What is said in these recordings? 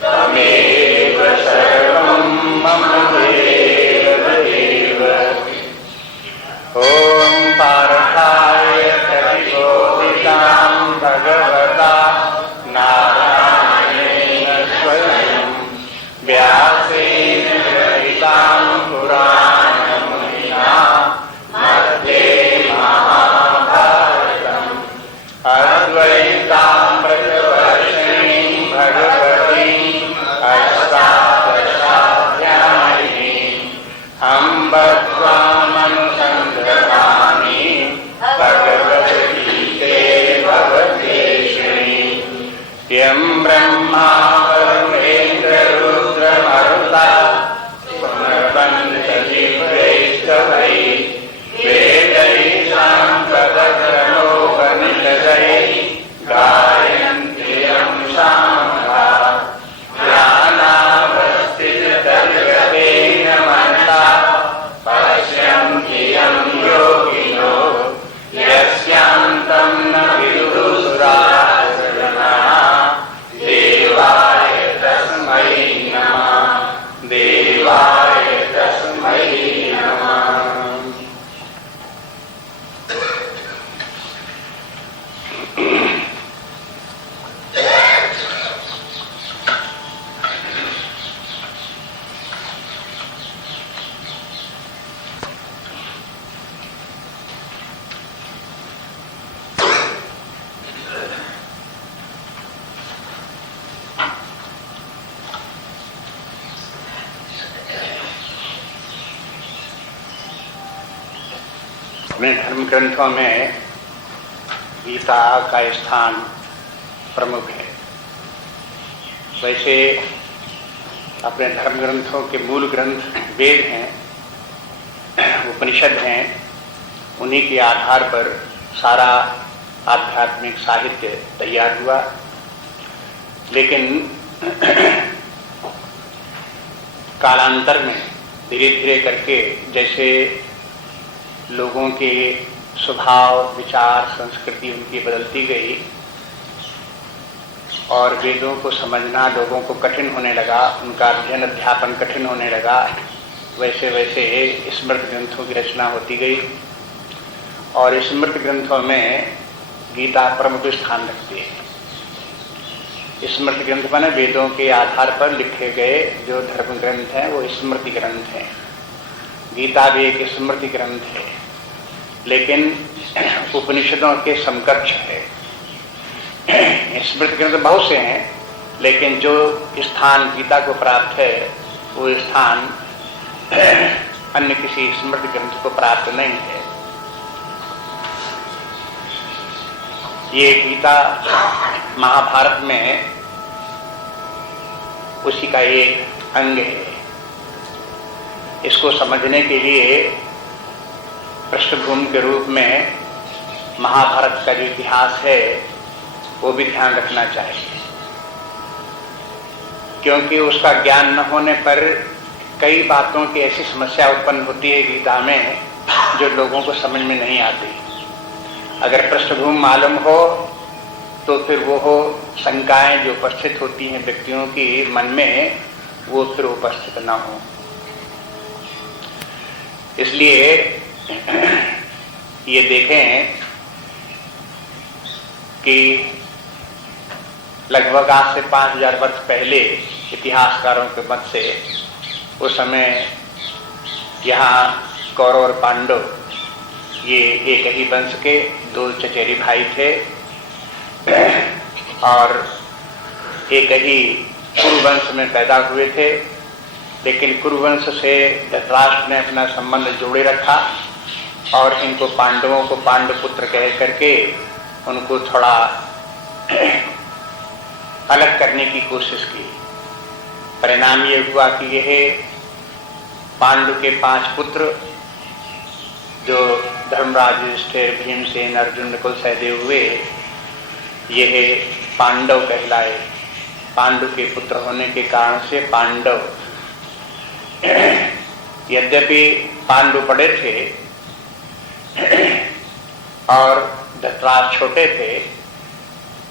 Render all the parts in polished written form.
त्वमेव सर्वं मम देव देव। ॐ पार्थाय प्रतिबोधितां भगवता नारायणेन स्वयं व्यासेन रचितां पुराणमुनिना मध्ये महाभारतम् अद्वैतामृतवर्षिणीं भगवतीम् अष्टादशाध्यायिनीम् अम्ब त्वामनुसन्दधामि भगवद्गीते भवद्वेषिणी। यं ब्रह्मा वरुणेन्द्ररुद्रमरुता पुनर्वन्तति वैष्णवैः वेदैः साम्प्रतक्रमोपनिषदैः गायन्ति यं सामगाः। ध्यानावस्थिततर्गतेन मनसा पश्यन्ति यं योगिनो यस्यान्तं न विदुरुसुरासुरगणाः। देवाय तस्मै नमः, देवाय तस्मै नमः। अपने धर्म ग्रंथों में गीता का स्थान प्रमुख है। वैसे अपने धर्म ग्रंथों के मूल ग्रंथ वेद हैं, उपनिषद हैं, उन्हीं के आधार पर सारा आध्यात्मिक साहित्य तैयार हुआ। लेकिन कालांतर में धीरे धीरे करके जैसे लोगों के स्वभाव, विचार, संस्कृति उनकी बदलती गई और वेदों को समझना लोगों को कठिन होने लगा, उनका अध्ययन अध्यापन कठिन होने लगा, वैसे वैसे स्मृत ग्रंथों की रचना होती गई और स्मृत ग्रंथों में गीता प्रमुख स्थान रखती है। स्मृत ग्रंथ माने वेदों के आधार पर लिखे गए जो धर्म ग्रंथ हैं वो स्मृति ग्रंथ हैं। गीता भी एक स्मृति ग्रंथ है, लेकिन उपनिषदों के समकक्ष है। स्मृति ग्रंथ बहुत से हैं, लेकिन जो स्थान गीता को प्राप्त है वो स्थान अन्य किसी स्मृति ग्रंथ को प्राप्त नहीं है। ये गीता महाभारत में उसी का एक अंग है। इसको समझने के लिए पृष्ठभूमि के रूप में महाभारत का जो इतिहास है वो भी ध्यान रखना चाहिए, क्योंकि उसका ज्ञान न होने पर कई बातों की ऐसी समस्या उत्पन्न होती है गीता में जो लोगों को समझ में नहीं आती। अगर पृष्ठभूमि मालूम हो तो फिर वो शंकाएं जो उपस्थित होती हैं व्यक्तियों की मन में, वो फिर उपस्थित न हो। इसलिए ये देखें कि लगभग आज से 5000 वर्ष पहले इतिहासकारों के मत से उस समय यहाँ कौरव और पांडव ये एक ही वंश के दो चचेरे भाई थे और एक ही कुरुवंश में पैदा हुए थे। लेकिन कुरुवंश से धृतराष्ट्र ने अपना संबंध जोड़े रखा और इनको पांडवों को पांडुपुत्र कह करके उनको थोड़ा अलग करने की कोशिश की। परिणाम ये हुआ कि यह पांडु के 5 पुत्र जो धर्मराज, युधिष्ठिर, भीमसेन, अर्जुन, नकुल, सहदेव हुए, यह पांडव कहलाए। पांडु के पुत्र होने के कारण से पांडव। यद्यपि पांडु बड़े थे और धृतराष्ट्र छोटे थे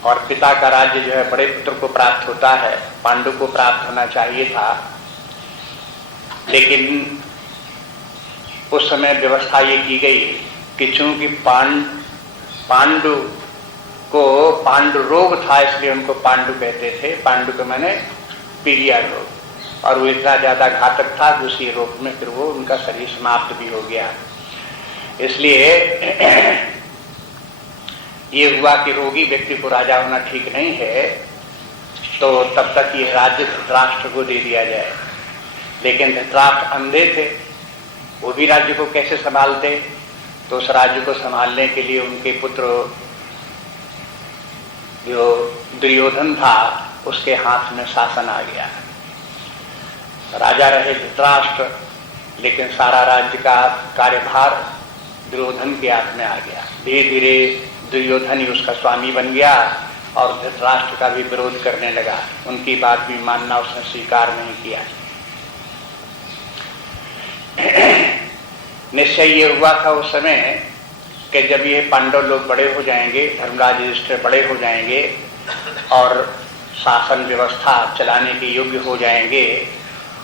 और पिता का राज्य जो है बड़े पुत्र को प्राप्त होता है, पांडु को प्राप्त होना चाहिए था। लेकिन उस समय व्यवस्था ये की गई कि चूंकि पांडु को पांडु रोग था, इसलिए उनको पांडु कहते थे। पांडु के माने पीलिया रोग, और वो इतना ज्यादा घातक था कि उसी रोग में फिर वो उनका शरीर समाप्त भी हो गया। इसलिए ये हुआ कि रोगी व्यक्ति को राजा होना ठीक नहीं है, तो तब तक ये राज्य धृतराष्ट्र को दे दिया जाए। लेकिन धृतराष्ट्र अंधे थे, वो भी राज्य को कैसे संभालते? तो उस राज्य को संभालने के लिए उनके पुत्र जो दुर्योधन था, उसके हाथ में शासन आ गया। राजा रहे धृतराष्ट्र, लेकिन सारा राज्य का कार्यभार दुर्योधन के हाथ में आ गया। धीरे धीरे दुर्योधन ही उसका स्वामी बन गया और धृतराष्ट्र का भी विरोध करने लगा। उनकी बात भी मानना उसने स्वीकार नहीं किया। निश्चय ये हुआ था उस समय कि जब ये पांडव लोग बड़े हो जाएंगे, धर्मराज युधिष्ठिर बड़े हो जाएंगे और शासन व्यवस्था चलाने के योग्य हो जाएंगे,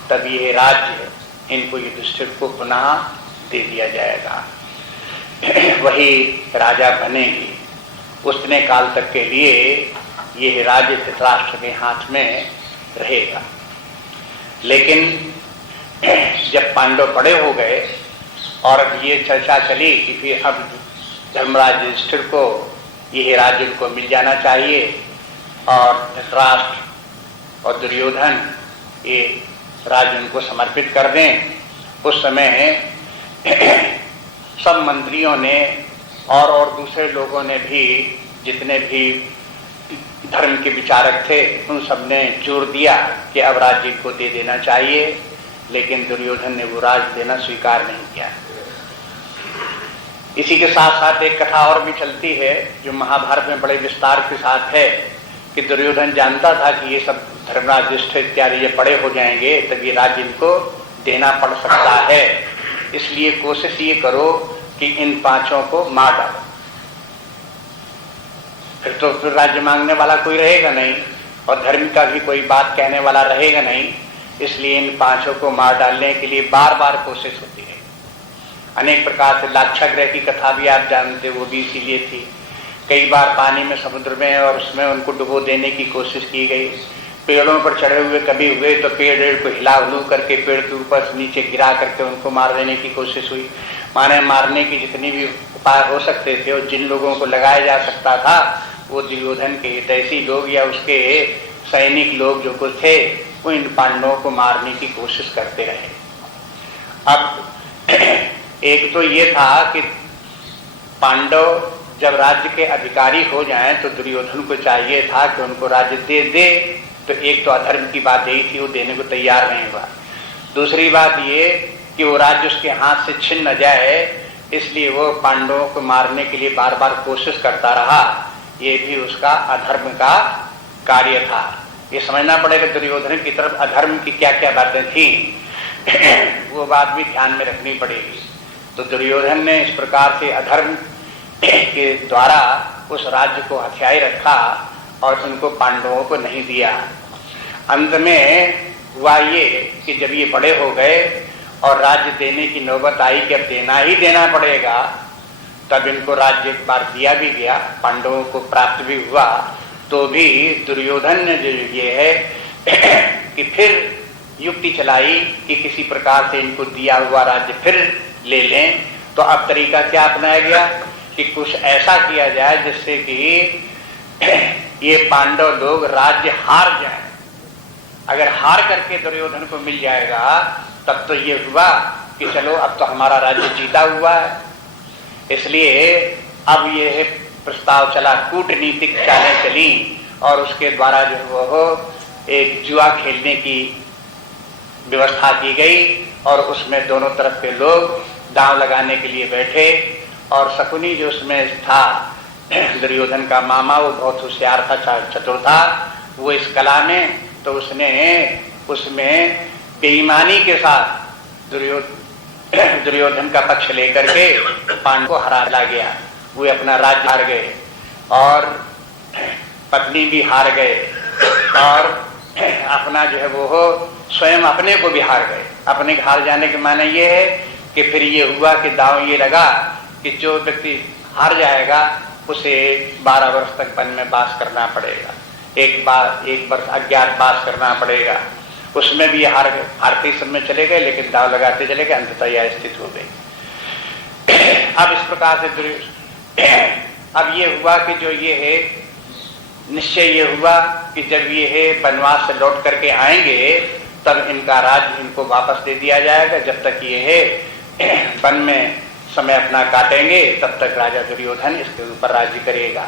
तब ये राज्य इनको युधिष्ठिर को पुनः दे दिया जाएगा। वही राजा बनेगी। उतने काल तक के लिए ये राज्य धृतराष्ट्र के हाथ में रहेगा। लेकिन जब पांडव बड़े हो गए और अब ये चर्चा चली कि फिर अब धर्मराज युधिष्ठिर को यह राज्य उनको मिल जाना चाहिए और धृतराष्ट्र और दुर्योधन ये राज्य उनको समर्पित कर दें, उस समय सब मंत्रियों ने और दूसरे लोगों ने भी, जितने भी धर्म के विचारक थे, उन सब ने जोर दिया कि अब राज्य को दे देना चाहिए। लेकिन दुर्योधन ने वो राज्य देना स्वीकार नहीं किया। इसी के साथ साथ एक कथा और भी चलती है जो महाभारत में बड़े विस्तार के साथ है कि दुर्योधन जानता था कि ये सब धर्मराज युधिष्ठिर इत्यादि ये बड़े हो जाएंगे, तब ये राज्य इनको देना पड़ सकता है। इसलिए कोशिश ये करो कि इन पांचों को मार डालो, फिर राज्य मांगने वाला कोई रहेगा नहीं और धर्म का भी कोई बात कहने वाला रहेगा नहीं। इसलिए इन पांचों को मार डालने के लिए बार बार कोशिश होती है। अनेक प्रकार से लाक्षागृह की कथा भी आप जानते, वो भी इसीलिए थी। कई बार पानी में, समुद्र में, और उसमें उनको डुबो देने की कोशिश की गई। पेड़ों पर चढ़े हुए कभी हुए तो पेड़ को हिला हुलू करके पेड़ के ऊपर से नीचे गिरा करके उनको मार देने की कोशिश हुई। माने मारने की जितनी भी उपाय हो सकते थे और जिन लोगों को लगाया जा सकता था, वो दुर्योधन के हितैषी लोग या उसके सैनिक लोग जो कुछ थे, वो इन पांडवों को मारने की कोशिश करते रहे। अब एक तो ये था कि पांडव जब राज्य के अधिकारी हो जाएं तो दुर्योधन को चाहिए था कि उनको राज्य दे दे। तो एक तो अधर्म की बात यही थी, वो देने को तैयार नहीं हुआ। दूसरी बात ये कि वो राज्य उसके हाथ से छिन न जाए, इसलिए वो पांडवों को मारने के लिए बार बार कोशिश करता रहा। ये भी उसका अधर्म का कार्य था। ये समझना पड़ेगा दुर्योधन की तरफ अधर्म की क्या क्या बातें थी, वो बात भी ध्यान में रखनी पड़ेगी। तो दुर्योधन ने इस प्रकार से अधर्म के द्वारा उस राज्य को हथियाई रखा और उनको पांडवों को नहीं दिया। अंत में हुआ ये कि जब ये बड़े हो गए और राज्य देने की नौबत आई कि अब देना ही देना पड़ेगा, तब इनको राज्य एक बार दिया भी गया, पांडवों को प्राप्त भी हुआ। तो भी दुर्योधन ने जो ये है कि फिर युक्ति चलाई कि किसी प्रकार से इनको दिया हुआ राज्य फिर ले लें। तो अब तरीका क्या अपनाया गया कि कुछ ऐसा किया जाए जिससे कि ये पांडव लोग राज्य हार जाएं। अगर हार करके दुर्योधन को मिल जाएगा तब तो ये हुआ कि चलो अब तो हमारा राज्य जीता हुआ है। इसलिए अब ये प्रस्ताव चला, कूटनीतिक चालें चली और उसके द्वारा जो वो एक जुआ खेलने की व्यवस्था की गई और उसमें दोनों तरफ के लोग दांव लगाने के लिए बैठे। और शकुनी जो उसमें था, दुर्योधन का मामा, वो बहुत होशियार था, चतुर था वो इस कला में। तो उसने उसमें बेईमानी के साथ दुर्योधन का पक्ष लेकर के पांडवों को हरा गया। वो अपना राज्य हार गए और पत्नी भी हार गए और अपना जो है वो हो स्वयं अपने को भी हार गए। अपने हार जाने के माने ये है कि फिर ये हुआ कि दांव ये लगा कि जो व्यक्ति हार जाएगा उसे 12 वर्ष तक वन में वास करना पड़ेगा, एक वर्ष अज्ञात वास करना पड़ेगा। उसमें भी हारते समय चले गए, लेकिन दांव लगाते चले गए, अंततः यह स्थिति हो गई। अब इस प्रकार से अब ये हुआ कि जो ये है निश्चय ये हुआ कि जब ये है वनवास से लौट करके आएंगे तब इनका राज्य इनको वापस दे दिया जाएगा। जब तक ये है वन में समय अपना काटेंगे तब तक राजा दुर्योधन इसके ऊपर राज्य करेगा।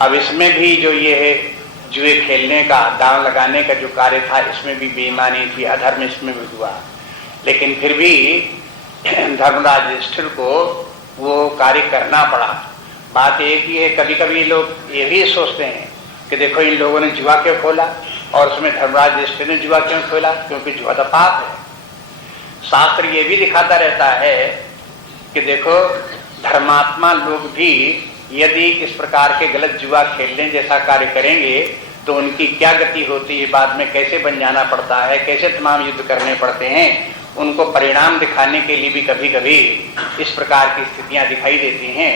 अब इसमें भी जो ये है जुए खेलने का, दांव लगाने का जो कार्य था, इसमें भी बेईमानी थी, अधर्म इसमें भी हुआ। लेकिन फिर भी धर्मराज युधिष्ठिर को वो कार्य करना पड़ा। बात एक ही है, कभी कभी लोग ये भी सोचते हैं कि देखो इन लोगों ने जुआ क्यों खोला और उसमें धर्मराज युधिष्ठिर ने जुआ क्यों खोला, क्योंकि जुआ तो पाप है। शास्त्र ये भी दिखाता रहता है कि देखो धर्मात्मा लोग भी यदि इस प्रकार के गलत जुआ खेलने जैसा कार्य करेंगे तो उनकी क्या गति होती है, बाद में कैसे बन जाना पड़ता है, कैसे तमाम युद्ध करने पड़ते हैं। उनको परिणाम दिखाने के लिए भी कभी कभी इस प्रकार की स्थितियां दिखाई देती हैं।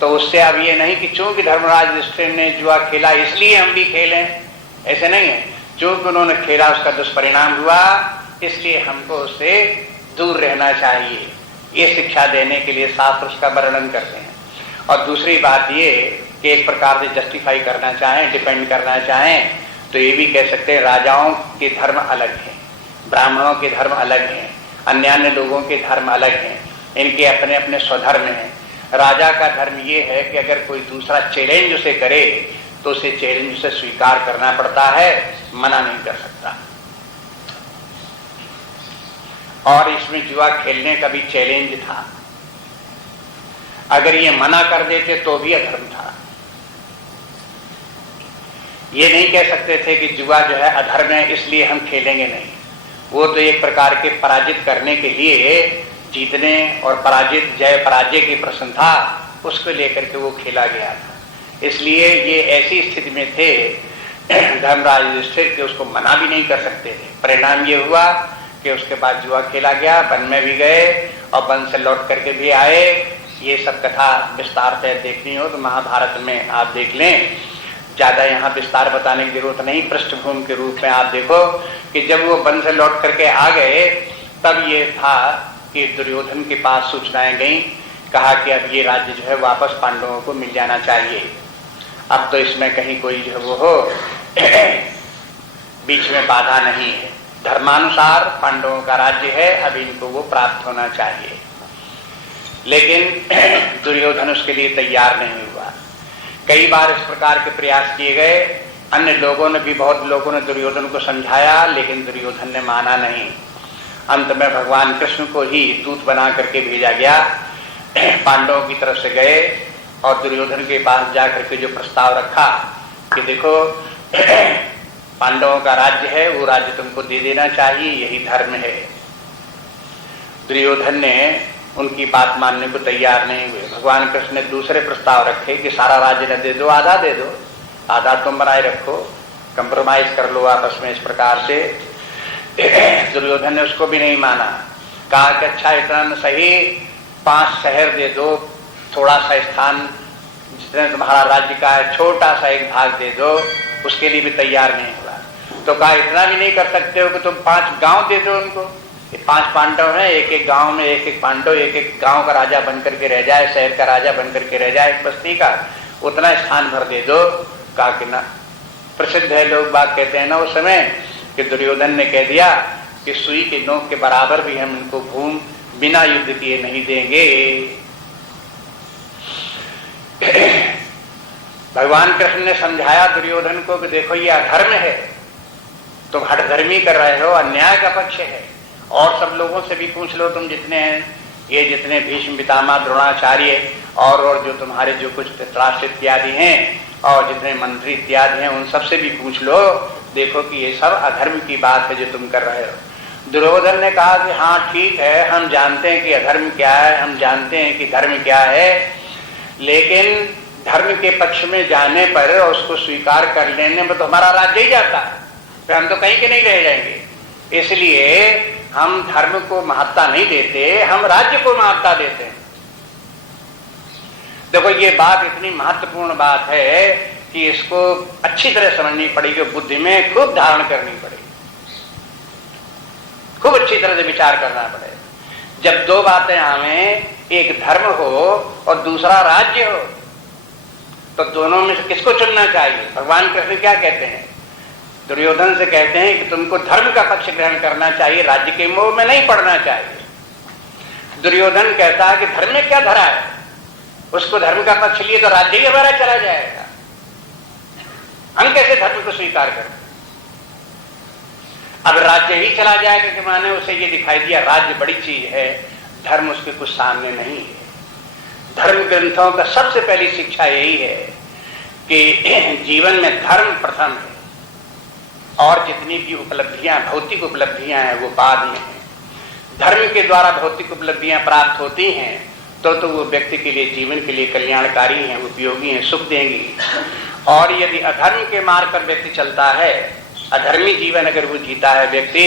तो उससे अब ये नहीं कि चूंकि धर्मराज युधिष्ठिर ने जुआ खेला इसलिए हम भी खेलें, ऐसे नहीं है। चूंकि उन्होंने खेला उसका दुष्परिणाम हुआ, इसलिए हमको उससे दूर रहना चाहिए। ये शिक्षा देने के लिए शास्त्र उसका वर्णन करते हैं। और दूसरी बात ये कि एक प्रकार से जस्टिफाई करना चाहें, डिपेंड करना चाहें तो ये भी कह सकते हैं राजाओं के धर्म अलग हैं, ब्राह्मणों के धर्म अलग हैं, अन्य लोगों के धर्म अलग हैं, इनके अपने अपने स्वधर्म हैं। राजा का धर्म ये है कि अगर कोई दूसरा चैलेंज उसे करे तो उसे चैलेंज उसे स्वीकार करना पड़ता है, मना नहीं कर सकता। और इसमें जुआ खेलने का भी चैलेंज था, अगर ये मना कर देते तो भी अधर्म था। ये नहीं कह सकते थे कि जुआ जो है अधर्म है इसलिए हम खेलेंगे, नहीं। वो तो एक प्रकार के पराजित करने के लिए, जीतने और पराजित जय पराजय की प्रश्न था, उसको लेकर के वो खेला गया था। इसलिए ये ऐसी स्थिति में थे धर्मराज युधिष्ठिर के उसको मना भी नहीं कर सकते थे। परिणाम ये हुआ कि उसके बाद जुआ खेला गया, वन में भी गए और वन से लौट करके भी आए। ये सब कथा विस्तार से देखनी हो तो महाभारत में आप देख लें, ज्यादा यहाँ विस्तार बताने की जरूरत नहीं। पृष्ठभूमि के रूप में आप देखो कि जब वो वन से लौट करके आ गए तब ये था कि दुर्योधन के पास सूचनाएं गई, कहा कि अब ये राज्य जो है वापस पांडवों को मिल जाना चाहिए। अब तो इसमें कहीं कोई जो है वो हो बीच में बाधा नहीं है, धर्मानुसार पांडवों का राज्य है, अब इनको वो प्राप्त होना चाहिए। लेकिन दुर्योधन उसके लिए तैयार नहीं हुआ। कई बार इस प्रकार के प्रयास किए गए, अन्य लोगों ने भी, बहुत लोगों ने दुर्योधन को समझाया, लेकिन दुर्योधन ने माना नहीं। अंत में भगवान कृष्ण को ही दूत बना करके भेजा गया। पांडवों की तरफ से गए और दुर्योधन के पास जाकर के जो प्रस्ताव रखा कि देखो पांडवों का राज्य है, वो राज्य तुमको दे देना चाहिए, यही धर्म है। दुर्योधन ने उनकी बात मानने को तैयार नहीं हुए। भगवान कृष्ण ने दूसरे प्रस्ताव रखे कि सारा राज्य न दे दो, आधा दे दो, आधा तुम बनाए रखो, कंप्रोमाइज कर लो आपस में। इस प्रकार से दुर्योधन ने उसको भी नहीं माना। कहा कि अच्छा इतना न सही, 5 शहर दे दो, थोड़ा सा स्थान जितने तुम्हारा राज्य का है छोटा सा एक भाग दे दो, उसके लिए भी तैयार नहीं हुआ। तो कहा इतना भी नहीं कर सकते हो कि तुम 5 गांव दे दो उनको। 5 पांडव हैं, एक एक गांव में एक एक पांडव एक एक गांव का राजा बनकर के रह जाए, शहर का राजा बनकर के रह जाए, एक बस्ती का, उतना स्थान भर दे दो। कहा कि ना, प्रसिद्ध है, लोग बात कहते हैं ना उस समय कि दुर्योधन ने कह दिया कि सुई के नोक के बराबर भी हम इनको भूमि बिना युद्ध किए नहीं देंगे। भगवान कृष्ण ने समझाया दुर्योधन को कि देखो ये अधर्म है, तुम हठधर्मी कर रहे हो, अन्याय का पक्ष है। और सब लोगों से भी पूछ लो, तुम जितने हैं, ये जितने भीष्म पितामह द्रोणाचार्य और जो तुम्हारे जो कुछ धृतराष्ट्र इत्यादि हैं और जितने मंत्री इत्यादि हैं, उन सबसे भी पूछ लो, देखो कि ये सब अधर्म की बात है जो तुम कर रहे हो। दुर्योधन ने कहा कि हाँ ठीक है, हम जानते हैं कि अधर्म क्या है, हम जानते हैं कि धर्म क्या है, लेकिन धर्म के पक्ष में जाने पर और उसको स्वीकार कर लेने में तो हमारा राज्य ही जाता है, फिर हम तो कहीं के नहीं रह जाएंगे। इसलिए हम धर्म को महत्ता नहीं देते, हम राज्य को महत्ता देते हैं। देखो ये बात इतनी महत्वपूर्ण बात है कि इसको अच्छी तरह समझनी पड़ेगी, बुद्धि में खूब धारण करनी पड़ेगी, खूब अच्छी तरह से विचार करना पड़ेगा। जब दो बातें आवें, एक धर्म हो और दूसरा राज्य हो, तो दोनों में से किसको चुनना चाहिए? भगवान कृष्ण क्या कहते हैं? दुर्योधन से कहते हैं कि तुमको धर्म का पक्ष ग्रहण करना चाहिए, राज्य के मोह में नहीं पड़ना चाहिए। दुर्योधन कहता है कि धर्म में क्या धरा है, उसको धर्म का पक्ष लिए तो राज्य ही हमारा चला जाएगा, हम कैसे धर्म को स्वीकार करें? अब राज्य ही चला जाएगा कि माने उसे ये दिखाई दिया राज्य बड़ी चीज है, धर्म उसके कुछ सामने नहीं है। धर्म ग्रंथों का सबसे पहली शिक्षा यही है कि जीवन में धर्म प्रथम है और जितनी भी उपलब्धियां, भौतिक उपलब्धियां हैं वो बाद में है। धर्म के द्वारा भौतिक उपलब्धियां प्राप्त होती हैं तो वो व्यक्ति के लिए, जीवन के लिए कल्याणकारी हैं, उपयोगी हैं, सुख देंगी। और यदि अधर्म के मार्ग पर व्यक्ति चलता है, अधर्मी जीवन अगर वो जीता है व्यक्ति,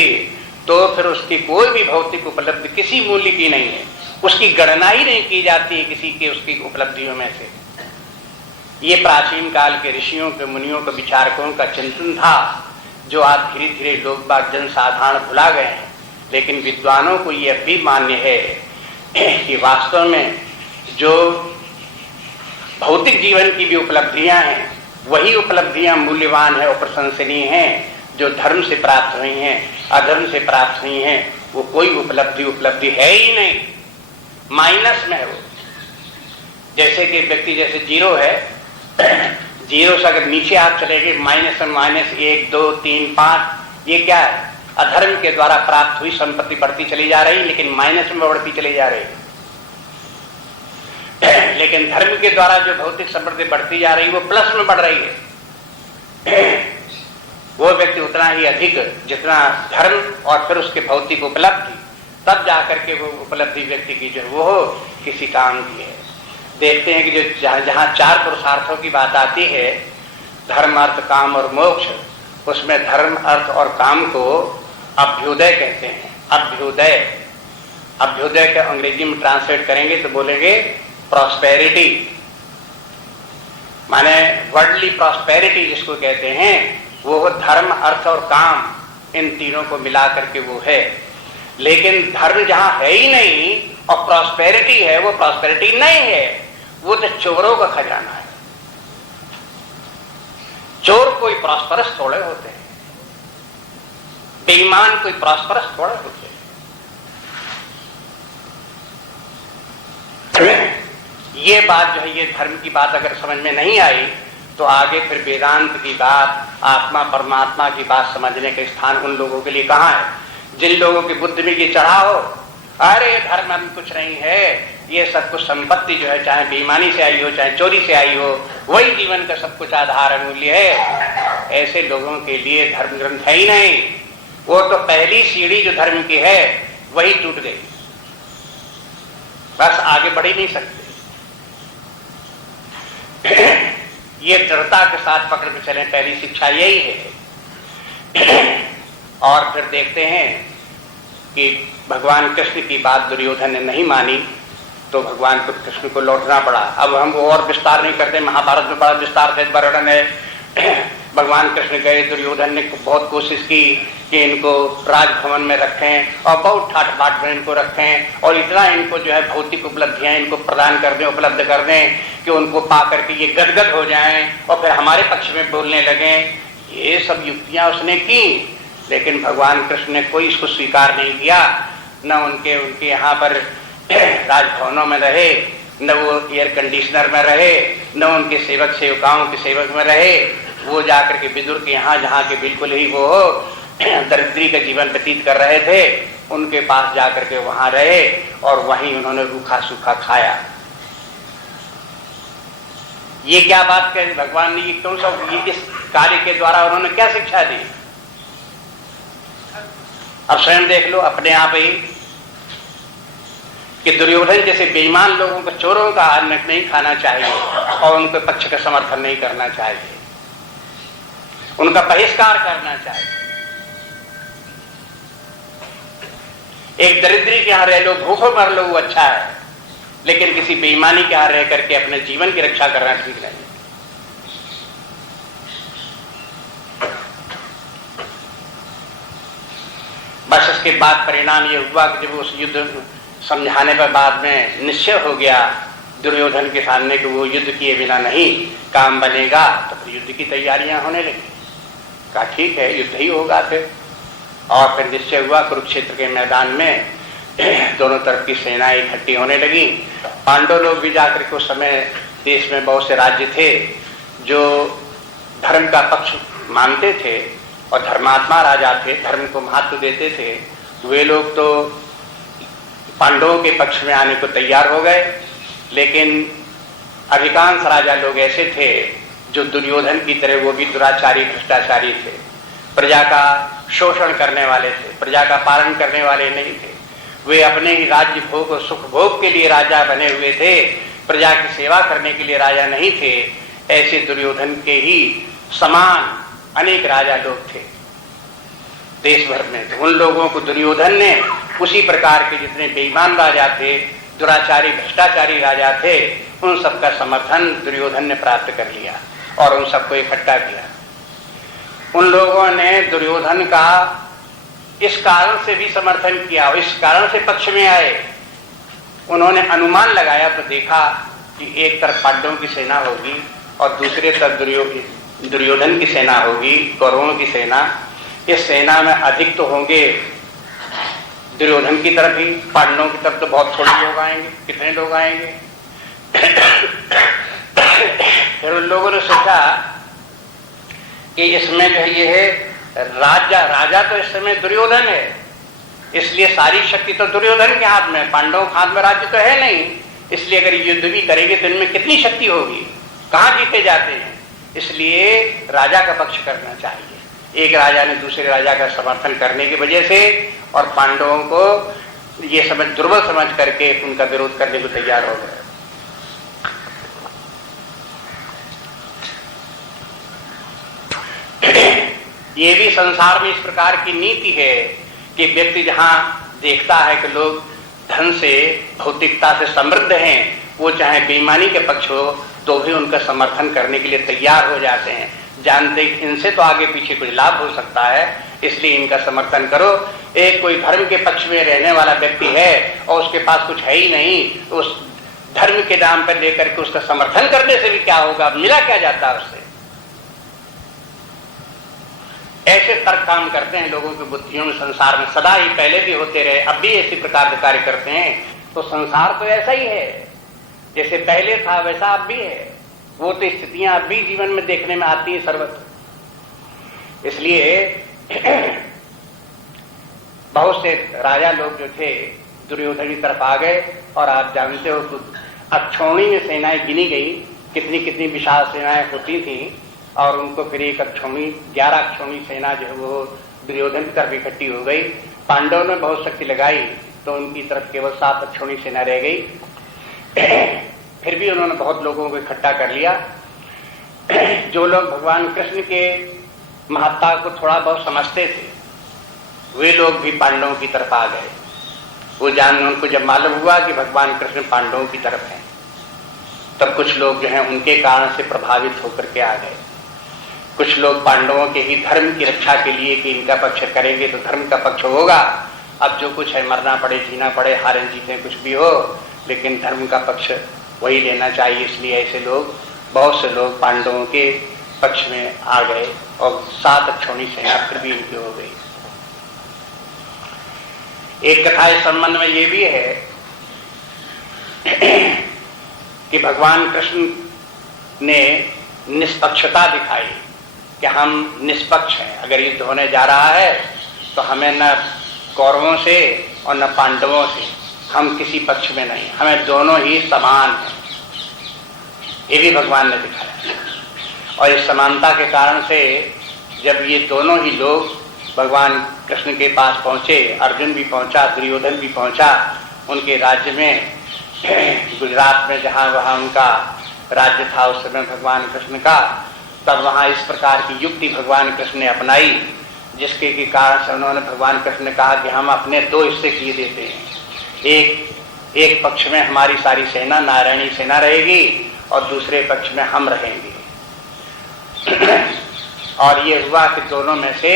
तो फिर उसकी कोई भी भौतिक उपलब्धि किसी मूल्य की नहीं है, उसकी गणना ही नहीं की जाती है किसी के उसकी उपलब्धियों में से। ये प्राचीन काल के ऋषियों के, मुनियों के, विचारकों का चिंतन था, जो आज धीरे धीरे लोग बाग जन साधारण भुला गए हैं। लेकिन विद्वानों को ये भी मान्य है कि वास्तव में जो भौतिक जीवन की भी उपलब्धियां हैं, वही उपलब्धियां मूल्यवान है और प्रशंसनीय हैं जो धर्म से प्राप्त हुई हैं। अधर्म से प्राप्त हुई हैं वो कोई उपलब्धि है ही नहीं, माइनस में है वो। जैसे कि व्यक्ति जैसे जीरो है, जीरो से अगर नीचे आप चलेंगे, माइनस में माइनस 1, 2, 3, 5, ये क्या है? अधर्म के द्वारा प्राप्त हुई संपत्ति बढ़ती चली जा रही, लेकिन माइनस में बढ़ती चली जा रही। लेकिन धर्म के द्वारा जो भौतिक संपत्ति बढ़ती जा रही वो प्लस में बढ़ रही है। वो व्यक्ति उतना ही अधिक जितना धर्म और फिर उसके भौतिक उपलब्धि, तब जाकर के वो उपलब्धि व्यक्ति की जो वो हो किसी काम की है। देखते हैं कि जो जहां चार पुरुषार्थों की बात आती है, धर्म, अर्थ, काम और मोक्ष, उसमें धर्म, अर्थ और काम को अभ्युदय कहते हैं। अभ्युदय, अभ्युदय का अंग्रेजी में ट्रांसलेट करेंगे तो बोलेंगे प्रॉस्पेरिटी, माने वर्ल्डली प्रॉस्पेरिटी जिसको कहते हैं, वो धर्म, अर्थ और काम, इन तीनों को मिला करके वो है। लेकिन धर्म जहां है ही नहीं और प्रॉस्पेरिटी है, वो प्रॉस्पेरिटी नहीं है, वो तो चोरों का खजाना है। चोर कोई प्रॉस्परस थोड़े होते हैं, बेईमान कोई प्रॉस्परस थोड़े होते हैं। ये बात जो है, ये धर्म की बात अगर समझ में नहीं आई तो आगे फिर वेदांत की बात, आत्मा परमात्मा की बात समझने का स्थान उन लोगों के लिए कहाँ है जिन लोगों की बुद्धि में ये चढ़ा हो, अरे धर्म में कुछ नहीं है, ये सब कुछ संपत्ति जो है चाहे बेईमानी से आई हो चाहे चोरी से आई हो, वही जीवन का सब कुछ आधार मूल्य है। ऐसे लोगों के लिए धर्म ग्रंथ है ही नहीं। वो तो पहली सीढ़ी जो धर्म की है वही टूट गई, बस आगे बढ़ ही नहीं सकते। ये दृढ़ता के साथ पकड़ के चले, पहली शिक्षा यही है। और फिर देखते हैं कि भगवान कृष्ण की बात दुर्योधन ने नहीं मानी तो भगवान कृष्ण को लौटना पड़ा। अब हम और विस्तार नहीं करते, महाभारत में बड़ा विस्तार से वर्णन है। भगवान कृष्ण गए, दुर्योधन ने बहुत कोशिश की कि इनको राजभवन में रखें और बहुत ठाट बाट में इनको रखें और इतना इनको जो है भौतिक उपलब्धियां इनको प्रदान कर दें, उपलब्ध कर दें कि उनको पा करके ये गदगद हो जाएं और फिर हमारे पक्ष में बोलने लगें। ये सब युक्तियां उसने की, लेकिन भगवान कृष्ण ने कोई इसको स्वीकार नहीं किया। न उनके यहाँ पर राजभवनों में रहे, न वो एयर कंडीशनर में रहे, न उनके सेवक सेवकाओं के सेवक में रहे। वो जाकर के विदुर के यहाँ, जहाँ के बिल्कुल ही वो दरिद्री का जीवन व्यतीत कर रहे थे, उनके पास जाकर के वहां रहे और वहीं उन्होंने रूखा सूखा खाया। ये क्या बात कही भगवान ने, ये कौन सा, ये इस कार्य के द्वारा उन्होंने क्या शिक्षा दी? अब स्वयं देख लो अपने आप ही कि दुर्योधन जैसे बेईमान लोगों को, चोरों का अन्न नहीं खाना चाहिए और उनके पक्ष का समर्थन नहीं करना चाहिए, उनका बहिष्कार करना चाहिए। एक दरिद्री के यहां रह लो, भूखों मर लो, वो अच्छा है, लेकिन किसी बेईमानी के यहां रह करके अपने जीवन की रक्षा करना ठीक नहीं। बस इसके बाद परिणाम ये हुआ कि जब उस युद्ध समझाने पर बाद में निश्चय हो गया दुर्योधन के सामने कि वो युद्ध किए बिना नहीं काम बनेगा, तो फिर युद्ध की तैयारियां होने लगी। कहा ठीक है, युद्ध ही होगा फिर। और फिर निश्चय हुआ कुरुक्षेत्र के मैदान में दोनों तरफ की सेनाएं इकट्ठी होने लगी। पांडव लोग भी जाकर के उस समय देश में बहुत से राज्य थे जो धर्म का पक्ष मानते थे और धर्मात्मा राजा थे, धर्म को महत्व देते थे। वे लोग तो पांडवों के पक्ष में आने को तैयार हो गए, लेकिन अधिकांश राजा लोग ऐसे थे जो दुर्योधन की तरह वो भी दुराचारी भ्रष्टाचारी थे, प्रजा का शोषण करने वाले थे, प्रजा का पालन करने वाले नहीं थे। वे अपने ही राज्य भोग और सुख भोग के लिए राजा बने हुए थे, प्रजा की सेवा करने के लिए राजा नहीं थे। ऐसे दुर्योधन के ही समान अनेक राजा लोग थे देश भर में। तो उन लोगों को दुर्योधन ने उसी प्रकार के जितने बेईमान राजा थे, दुराचारी भ्रष्टाचारी राजा थे, उन सबका समर्थन दुर्योधन ने प्राप्त कर लिया और उन सबको इकट्ठा किया। उन लोगों ने दुर्योधन का इस कारण से भी समर्थन किया और इस कारण से पक्ष में आए। उन्होंने अनुमान लगाया तो देखा कि एक तरफ पांडवों की सेना होगी और दूसरे तरफ दुर्योधन की सेना होगी, कौरवों की सेना। इस सेना में अधिक तो होंगे दुर्योधन की तरफ ही, पांडवों की तरफ तो बहुत थोड़े लोग आएंगे। कितने लोग आएंगे? फिर उन लोगों ने सोचा कि इसमें जो ये है राजा तो इस समय दुर्योधन है, इसलिए सारी शक्ति तो दुर्योधन के हाथ में, पांडवों के हाथ में राज्य तो है नहीं। इसलिए अगर युद्ध भी करेंगे तो इनमें कितनी शक्ति होगी, कहां जीते जाते हैं। इसलिए राजा का पक्ष करना चाहिए। एक राजा ने दूसरे राजा का समर्थन करने की वजह से और पांडवों को ये समझ दुर्बल समझ करके उनका विरोध करने को तैयार हो गए। ये भी संसार में इस प्रकार की नीति है कि व्यक्ति जहां देखता है कि लोग धन से, भौतिकता से समृद्ध हैं, वो चाहे बेईमानी के पक्ष हो तो भी उनका समर्थन करने के लिए तैयार हो जाते हैं। जानते इनसे तो आगे पीछे कुछ लाभ हो सकता है, इसलिए इनका समर्थन करो। एक कोई धर्म के पक्ष में रहने वाला व्यक्ति है और उसके पास कुछ है ही नहीं, तो उस धर्म के नाम पर लेकर के उसका समर्थन करने से भी क्या होगा, मिला क्या जाता है उससे। ऐसे तर्क काम करते हैं लोगों की बुद्धियों में, संसार में सदा ही, पहले भी होते रहे, अब भी इसी प्रकार के कार्य करते हैं। तो संसार तो ऐसा ही है, जैसे पहले था वैसा अब भी है। वो तो स्थितियां अब भी जीवन में देखने में आती हैं सर्वत्र। इसलिए बहुत से राजा लोग जो थे दुर्योधन की तरफ आ गए। और आप जानते हो कि अक्षौणी में सेनाएं गिनी गई, कितनी कितनी विशाल सेनाएं होती थी, और उनको फिर एक अक्षौणी 11 अक्षौणी सेना जो है वो दुर्योधन की तरफ इकट्ठी हो गई। पांडवों ने बहुत शक्ति लगाई तो उनकी तरफ केवल 7 अक्षौणी सेना रह गई। फिर भी उन्होंने बहुत लोगों को इकट्ठा कर लिया। जो लोग भगवान कृष्ण के महत्ता को थोड़ा बहुत समझते थे वे लोग भी पांडवों की तरफ आ गए। वो उनको जब मालूम हुआ कि भगवान कृष्ण पांडवों की तरफ हैं, तब कुछ लोग जो हैं उनके कारण से प्रभावित होकर के आ गए। कुछ लोग पांडवों के ही धर्म की रक्षा के लिए कि इनका पक्ष करेंगे तो धर्म का पक्ष होगा, अब जो कुछ है मरना पड़े जीना पड़े, हारे जीते कुछ भी हो, लेकिन धर्म का पक्ष वही लेना चाहिए। इसलिए ऐसे लोग, बहुत से लोग पांडवों के पक्ष में आ गए और 7 अक्षौणी सेना फिर भी इनकी हो गई। एक कथा इस संबंध में ये भी है कि भगवान कृष्ण ने निष्पक्षता दिखाई कि हम निष्पक्ष हैं। अगर युद्ध होने जा रहा है तो हमें न कौरवों से और न पांडवों से, हम किसी पक्ष में नहीं, हमें दोनों ही समान हैं। ये भी भगवान ने दिखाया। और इस समानता के कारण से जब ये दोनों ही लोग भगवान कृष्ण के पास पहुंचे, अर्जुन भी पहुंचा, दुर्योधन भी पहुंचा, उनके राज्य में गुजरात में जहाँ वहाँ उनका राज्य था उस समय भगवान कृष्ण का, तब वहाँ इस प्रकार की युक्ति भगवान कृष्ण ने अपनाई, जिसके के कारण से उन्होंने भगवान कृष्ण ने कहा कि हम अपने दो हिस्से किए देते हैं। एक पक्ष में हमारी सारी सेना, नारायणी सेना रहेगी, और दूसरे पक्ष में हम रहेंगे। और ये हुआ कि दोनों में से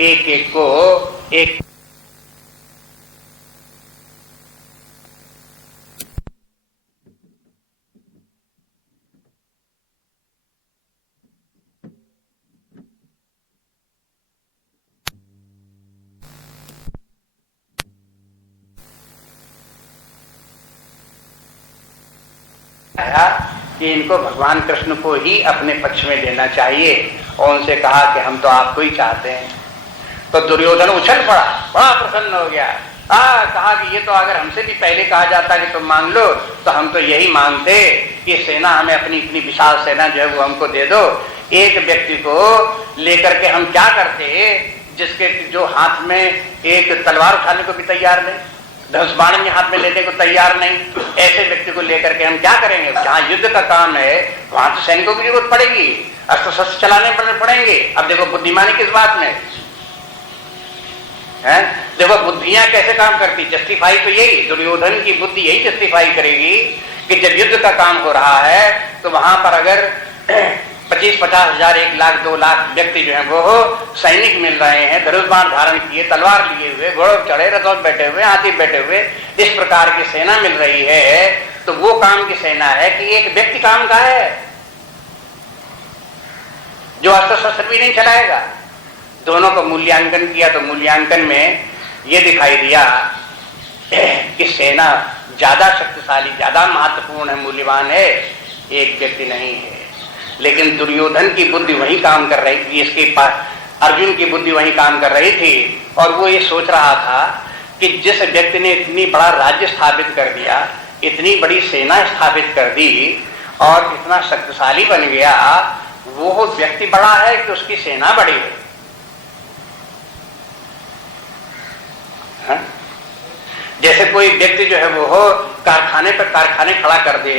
एक एक को एक कि इनको भगवान कृष्ण को ही अपने पक्ष में लेना चाहिए, और उनसे कहा कि हम तो आपको ही चाहते हैं। तो दुर्योधन उछल पड़ा, बड़ा प्रसन्न हो गया। कहा कि ये तो अगर हमसे भी पहले कहा जाता कि तुम मांग लो तो हम तो यही मांगते कि सेना हमें अपनी इतनी विशाल सेना जो है वो हमको दे दो। एक व्यक्ति को लेकर के हम क्या करते जिसके जो हाथ में एक तलवार उठाने को भी तैयार नहीं, धनुष बाण हाथ में लेने को तैयार नहीं, ऐसे व्यक्ति को लेकर के हम क्या करेंगे? जहाँ युद्ध का काम है वहां तो सैनिकों की जरूरत पड़ेगी, अस्त्र शस्त्र चलाने पड़ेंगे। अब देखो बुद्धिमानी किस बात में है, देखो बुद्धियां कैसे काम करती, जस्टिफाई तो यही, दुर्योधन की बुद्धि यही जस्टिफाई करेगी कि जब युद्ध का काम हो रहा है तो वहां पर अगर 25-50 हजार, 1 लाख, 2 लाख व्यक्ति जो है वो सैनिक मिल रहे हैं, धनुष बाण धारण किए, तलवार लिए हुए, घोड़ों चढ़े, रथों बैठे हुए, हाथी बैठे हुए, इस प्रकार की सेना मिल रही है, तो वो काम की सेना है कि एक व्यक्ति काम का है जो अस्त्र शस्त्र भी नहीं चलाएगा। दोनों का मूल्यांकन किया तो मूल्यांकन में ये दिखाई दिया कि सेना ज्यादा शक्तिशाली, ज्यादा महत्वपूर्ण है, मूल्यवान है, एक व्यक्ति नहीं है। लेकिन दुर्योधन की बुद्धि वही काम कर रही थी, इसके पास अर्जुन की बुद्धि वही काम कर रही थी, और वो ये सोच रहा था कि जिस व्यक्ति ने इतनी बड़ा राज्य स्थापित कर दिया, इतनी बड़ी सेना स्थापित कर दी और इतना शक्तिशाली बन गया, वो व्यक्ति बड़ा है कि उसकी सेना बड़ी है। जैसे कोई व्यक्ति जो है वो हो कारखाने पर कारखाने खड़ा कर दे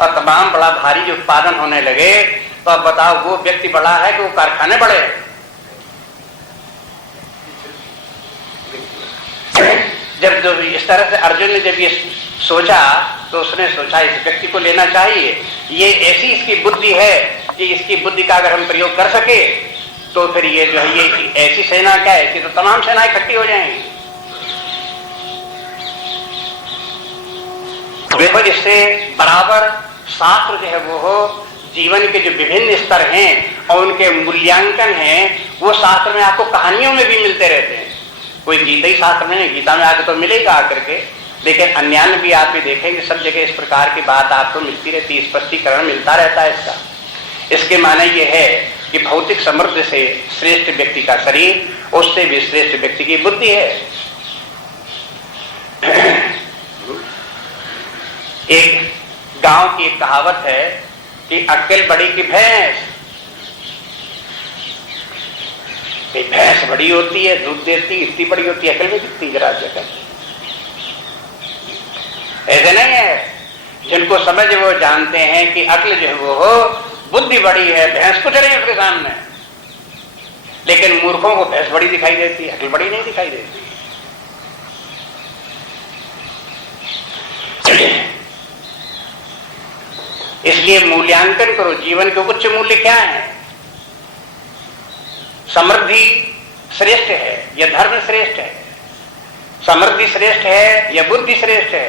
और तमाम बड़ा भारी जो उत्पादन होने लगे, तो अब बताओ वो व्यक्ति बड़ा है कि वो कारखाने बड़े हैं? जब जो इस तरह से अर्जुन ने जब ये सोचा तो उसने सोचा इस व्यक्ति को लेना चाहिए, ये ऐसी इसकी बुद्धि है कि इसकी बुद्धि का अगर हम प्रयोग कर सके तो फिर ये जो है ये ऐसी सेना क्या है, ऐसी तो तमाम सेनाएं इकट्ठी हो जाएंगी। देखो इससे बराबर शास्त्र जो है वो हो, जीवन के जो विभिन्न स्तर हैं और उनके मूल्यांकन हैं, वो शास्त्र में आपको कहानियों में भी मिलते रहते हैं। कोई गीता ही शास्त्र में नहीं, गीता में आके तो मिलेगा आकर के, लेकिन अन्यान्य भी आप भी देखेंगे सब जगह इस प्रकार की बात आपको मिलती रहती है, स्पष्टीकरण मिलता रहता है इसका। इसके माने ये है कि भौतिक समृद्धि से श्रेष्ठ व्यक्ति का शरीर, उससे भी श्रेष्ठ व्यक्ति की बुद्धि है। एक गांव की एक कहावत है कि अक्ल बड़ी की भैंस, भैंस बड़ी होती है, दूध देती, इतनी बड़ी होती है, अक्ल भी दिखती जरा जगह। ऐसे नहीं है, जिनको समझ वो जानते हैं कि अक्ल जो है वो हो, बुद्धि बड़ी है, भैंस कुछ नहीं उसके सामने। लेकिन मूर्खों को भैंस बड़ी दिखाई देती है, अक्ल बड़ी नहीं दिखाई देती। इसलिए मूल्यांकन करो, जीवन के उच्च मूल्य क्या है। समृद्धि श्रेष्ठ है या धर्म श्रेष्ठ है, समृद्धि श्रेष्ठ है या बुद्धि श्रेष्ठ है,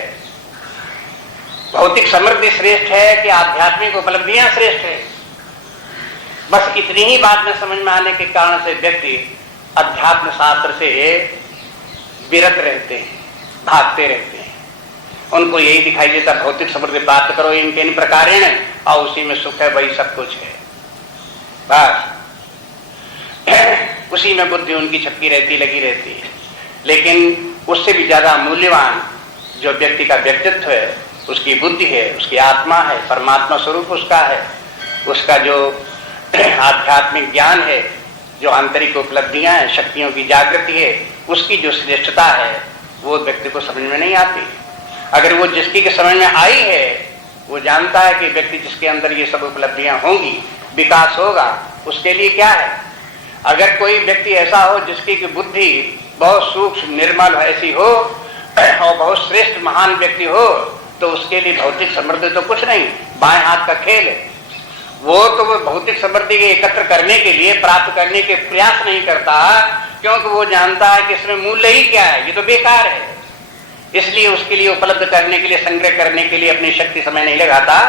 भौतिक समृद्धि श्रेष्ठ है कि आध्यात्मिक उपलब्धियां श्रेष्ठ है। बस इतनी ही बात में समझ में आने के कारण से व्यक्ति अध्यात्म शास्त्र से विरत रहते हैं, भागते रहते हैं। उनको यही दिखाई देता भौतिक समृद्धि प्राप्त करो इनके इन प्रकारेण, और उसी में सुख है, वही सब कुछ है, बस उसी में बुद्धि उनकी छपकी रहती, लगी रहती है। लेकिन उससे भी ज्यादा मूल्यवान जो व्यक्ति का व्यक्तित्व है, उसकी बुद्धि है, उसकी आत्मा है, परमात्मा स्वरूप उसका है, उसका जो आध्यात्मिक ज्ञान है, जो आंतरिक उपलब्धियां हैं, शक्तियों की जागृति है, उसकी जो श्रेष्ठता है, वो व्यक्ति को समझ में नहीं आती। अगर वो जिसकी के समझ में आई है, वो जानता है कि व्यक्ति जिसके अंदर ये सब उपलब्धियां होंगी, विकास होगा, उसके लिए क्या है। अगर कोई व्यक्ति ऐसा हो जिसकी की बुद्धि बहुत सूक्ष्म निर्मल ऐसी हो और बहुत श्रेष्ठ महान व्यक्ति हो, तो उसके लिए भौतिक समृद्धि तो कुछ नहीं, बाएं हाथ का खेल है। वो भौतिक समृद्धि के एकत्र करने के लिए, प्राप्त करने के प्रयास नहीं करता, क्योंकि वो जानता है कि इसमें मूल्य ही क्या है, ये तो बेकार है। इसलिए उसके लिए उपलब्ध करने के लिए, संग्रह करने के लिए अपनी शक्ति समय नहीं लगाता।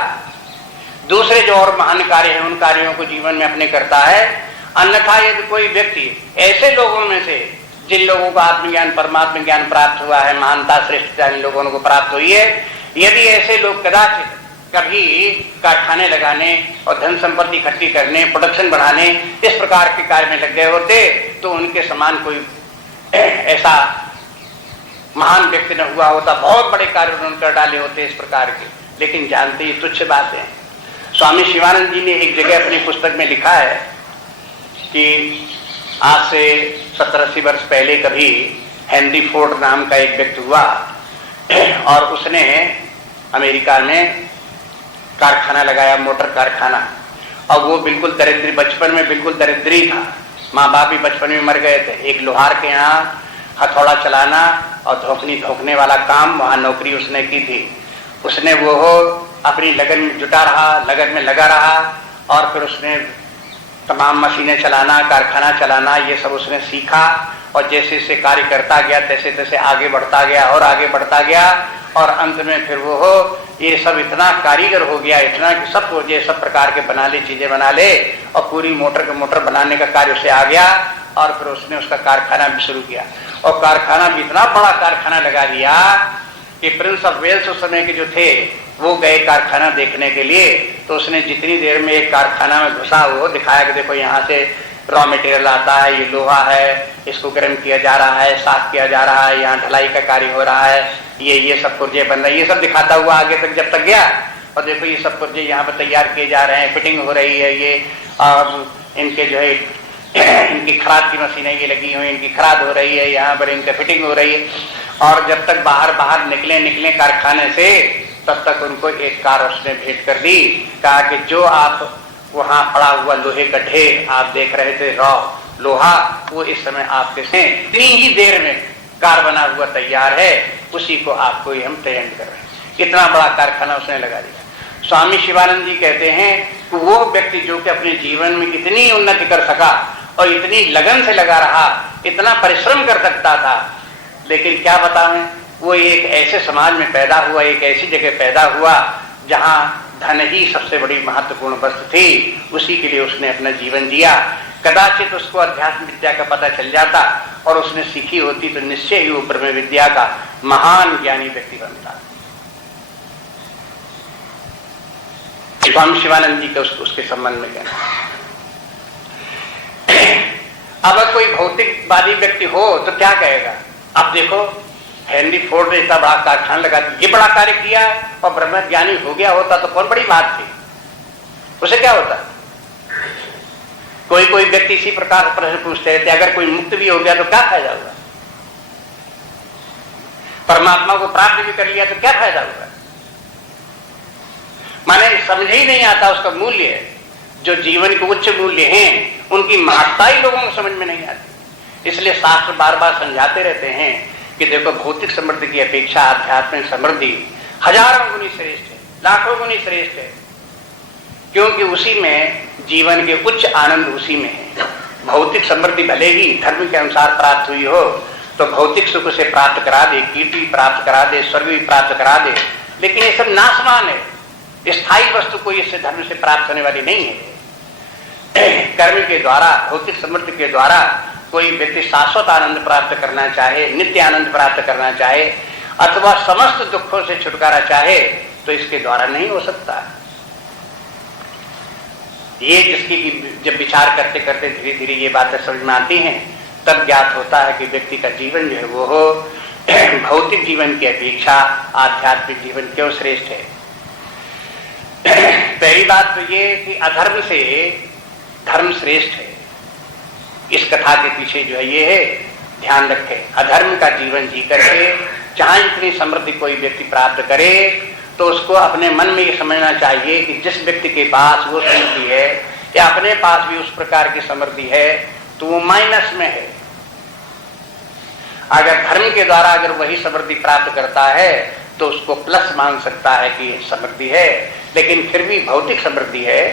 दूसरे जो और महान कार्य हैं उन कार्यों को जीवन में अपने करता है। अन्यथा यदि कोई व्यक्ति ऐसे लोगों में से जिन लोगों को आत्मज्ञान परमात्म ज्ञान प्राप्त हुआ है, महानता श्रेष्ठता इन लोगों को प्राप्त हुई है, यदि ऐसे लोग कदाचित कभी कारखाने लगाने और धन संपत्ति इकट्ठी करने, प्रोडक्शन बढ़ाने, इस प्रकार के कार्य में लग गए होते, तो उनके समान कोई ऐसा महान व्यक्ति न हुआ होता। बहुत बड़े कार्य उन्होंने कर डाले होते इस प्रकार के, लेकिन जानते ही तुच्छ बात है। स्वामी शिवानंद जी ने एक जगह अपनी पुस्तक में लिखा है कि आज से 70-80 वर्ष पहले कभी हेनरी फोर्ड नाम का एक व्यक्ति हुआ और उसने अमेरिका में कारखाना लगाया, मोटर कारखाना, और वो बिल्कुल दरिद्री, बचपन में बिल्कुल दरिद्री था। माँ बाप भी बचपन में मर गए थे। एक लोहार के यहाँ हथौड़ा चलाना और धोखने वाला काम वहाँ नौकरी उसने की थी। उसने वो अपनी लगन में जुटा रहा, लगन में लगा रहा, और फिर उसने तमाम मशीनें चलाना, कारखाना चलाना, ये सब उसने सीखा, और जैसे जैसे कार्य करता गया तैसे तैसे आगे बढ़ता गया और आगे बढ़ता गया, और अंत में फिर वो ये सब इतना कारीगर हो गया, इतना कि सब ये सब प्रकार के बना ले, चीजें बना ले, और पूरी मोटर बनाने का कार्य उसे आ गया। और फिर उसने उसका कारखाना भी शुरू किया, और कारखाना भी इतना बड़ा कारखाना लगा दिया कि प्रिंस ऑफ वेल्स उस समय के जो थे वो गए कारखाना देखने के लिए। तो उसने जितनी देर में एक कारखाना में घुसा वो दिखाया कि देखो यहाँ से रॉ मटेरियल आता है, ये लोहा है, इसको गर्म किया जा रहा है, साफ किया जा रहा है, यहाँ ढलाई का कार्य हो रहा है, ये सब पुर्जे बन रहे हैं, ये सब दिखाता हुआ आगे तक जब तक गया, और देखो ये सब पुर्जे यहाँ पर तैयार किए जा रहे हैं, फिटिंग हो रही है, ये इनके जो है इनकी खराद की मशीनें ये लगी हुई, इनकी खराद हो रही है, यहाँ पर इनका फिटिंग हो रही है। और जब तक बाहर निकले कारखाने से, तब तक उनको एक कार उसने भेंट कर दी। कहा कि जो आप वहां पड़ा हुआ लोहे का ढेर आप देख रहे थे, रॉ लोहा, वो इस समय आपके से इतनी ही देर में कार बना हुआ तैयार है, उसी को आपको हम प्रेजेंट कर रहे हैं। इतना बड़ा कारखाना उसने लगा दिया। स्वामी शिवानंद जी कहते हैं कि वो व्यक्ति जो कि अपने जीवन में इतनी उन्नति कर सका और इतनी लगन से लगा रहा, इतना परिश्रम कर सकता था, लेकिन क्या बताएं, वो एक ऐसे समाज में पैदा हुआ, एक ऐसी जगह पैदा हुआ जहां धन ही सबसे बड़ी महत्वपूर्ण वस्तु थी। उसी के लिए उसने अपना जीवन जिया। कदाचित उसको अध्यात्म विद्या का पता चल जाता और उसने सीखी होती तो निश्चय ही वो ब्रह्म विद्या का महान ज्ञानी व्यक्ति बनता। स्वामी शिवानंद जी का उसके संबंध में कहना। अब कोई भौतिकवादी व्यक्ति हो तो क्या कहेगा? अब देखो, हेनरी फोर्ड ने इतना बड़ा कारखाना लगा दिया, ये बड़ा कार्य किया और ब्रह्म ज्ञानी हो गया होता तो कौन बड़ी बात थी, उसे क्या होता? कोई व्यक्ति इसी प्रकार प्रश्न पूछते रहते, अगर कोई मुक्त भी हो गया तो क्या फायदा हुआ? परमात्मा को प्राप्त भी कर लिया तो क्या फायदा हुआ? माने समझ ही नहीं आता उसका मूल्य, जो जीवन के उच्च मूल्य हैं उनकी महत्ता ही लोगों को समझ में नहीं आती। इसलिए शास्त्र बार बार समझाते रहते हैं कि देखो, भौतिक समृद्धि की अपेक्षा आध्यात्मिक समृद्धि हजारों गुनी श्रेष्ठ है, लाखों गुनी श्रेष्ठ है, क्योंकि उसी में जीवन के उच्च आनंद उसी में है। भौतिक समृद्धि भले ही धर्म के अनुसार प्राप्त हुई हो तो भौतिक सुख से प्राप्त करा दे, कीर्ति प्राप्त करा दे, स्वर्ग भी प्राप्त करा दे, लेकिन ये सब नाशवान है, स्थायी वस्तु कोई इससे धर्म से प्राप्त होने वाली नहीं है। कर्म के द्वारा, भौतिक समृद्धि के द्वारा कोई व्यक्ति शाश्वत आनंद प्राप्त करना चाहे, नित्य आनंद प्राप्त करना चाहे, अथवा समस्त दुखों से छुटकारा चाहे, तो इसके द्वारा नहीं हो सकता। ये जिसकी जब विचार करते करते धीरे धीरे ये बातें समझ में आती हैं, तब ज्ञात होता है कि व्यक्ति का जीवन जो है वो भौतिक जीवन की अपेक्षा आध्यात्मिक जीवन क्यों श्रेष्ठ है। पहली बात तो ये कि अधर्म से धर्म श्रेष्ठ है। इस कथा के पीछे जो है ये है, ध्यान रखें, अधर्म का जीवन जी करके जहां इतनी समृद्धि कोई व्यक्ति प्राप्त करे तो उसको अपने मन में ये समझना चाहिए कि जिस व्यक्ति के पास वो समृद्धि है या अपने पास भी उस प्रकार की समृद्धि है तो वो माइनस में है। अगर धर्म के द्वारा अगर वही समृद्धि प्राप्त करता है तो उसको प्लस मान सकता है कि समृद्धि है, लेकिन फिर भी भौतिक समृद्धि है।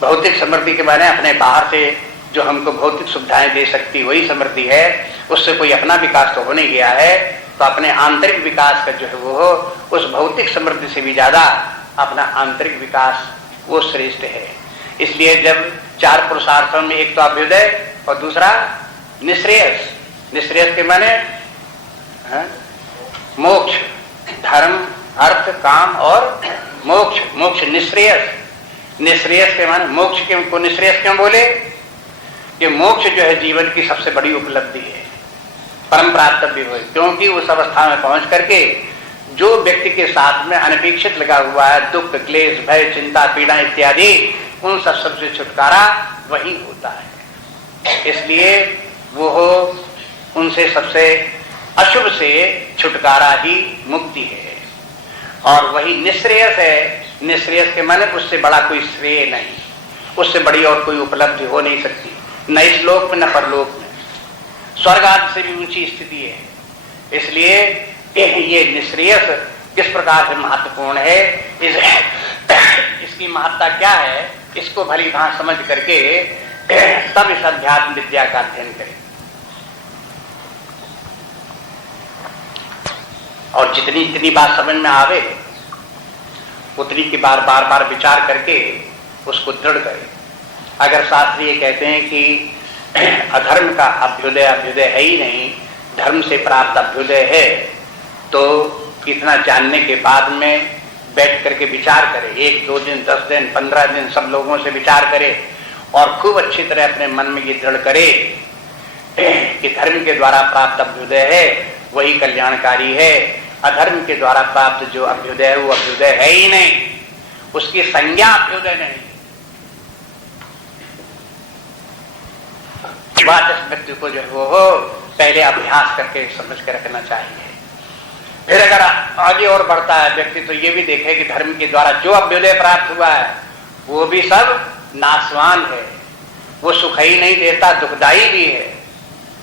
भौतिक समृद्धि के माने अपने बाहर से जो हमको भौतिक सुविधाएं दे सकती वही समृद्धि है, उससे कोई अपना विकास तो हो नहीं गया है। तो अपने आंतरिक विकास का जो है वो उस भौतिक समृद्धि से भी ज्यादा अपना आंतरिक विकास वो श्रेष्ठ है। इसलिए जब चार पुरुषार्थों में एक तो अभ्युदय और दूसरा निःश्रेयस, निःश्रेयस के माने मोक्ष, धर्म अर्थ काम और मोक्ष, मोक्ष निःश्रेयस, निःश्रेयस के माने मोक्ष को निःश्रेयस क्यों बोले कि मोक्ष जो है जीवन की सबसे बड़ी उपलब्धि है, परम प्राप्तव्य हो, क्योंकि उस अवस्था में पहुंच करके जो व्यक्ति के साथ में अनपेक्षित लगा हुआ है दुख क्लेश भय चिंता पीड़ा इत्यादि उन सब से छुटकारा वही होता है। इसलिए वो उनसे सबसे अशुभ से छुटकारा ही मुक्ति है और वही निःश्रेयस है। निःश्रेयस के माने उससे बड़ा कोई श्रेय नहीं, उससे बड़ी और कोई उपलब्धि हो नहीं सकती, न इस लोक में न परलोक में, स्वर्ग आदि से भी ऊंची स्थिति है। इसलिए ये निःश्रेयस किस प्रकार से महत्वपूर्ण है, इसकी महत्ता क्या है, इसको भली भांति समझ करके तब इस अध्यात्म विद्या का अध्ययन करें। और जितनी जितनी बात समझ में आवे उतनी की बार बार बार विचार करके उसको दृढ़ करें। अगर शास्त्र ये कहते हैं कि अधर्म का अभ्युदय अभ्युदय है ही नहीं, धर्म से प्राप्त अभ्युदय है, तो इतना जानने के बाद में बैठ करके विचार करें, 1 2 दिन 10 दिन 15 दिन सब लोगों से विचार करें और खूब अच्छी तरह अपने मन में ये दृढ़ करे कि धर्म के द्वारा प्राप्त अभ्युदय है वही कल्याणकारी है, अधर्म के द्वारा प्राप्त जो अभ्युदय है वो अभ्युदय है ही नहीं, उसकी संज्ञा अभ्युदय नहीं। बात इस व्यक्ति को जो वो पहले अभ्यास करके समझ के रखना चाहिए। फिर अगर आगे और बढ़ता है व्यक्ति तो ये भी देखे कि धर्म के द्वारा जो अभ्युदय प्राप्त हुआ है वो भी सब नाशवान है, वो सुख ही नहीं देता, दुखदायी भी है।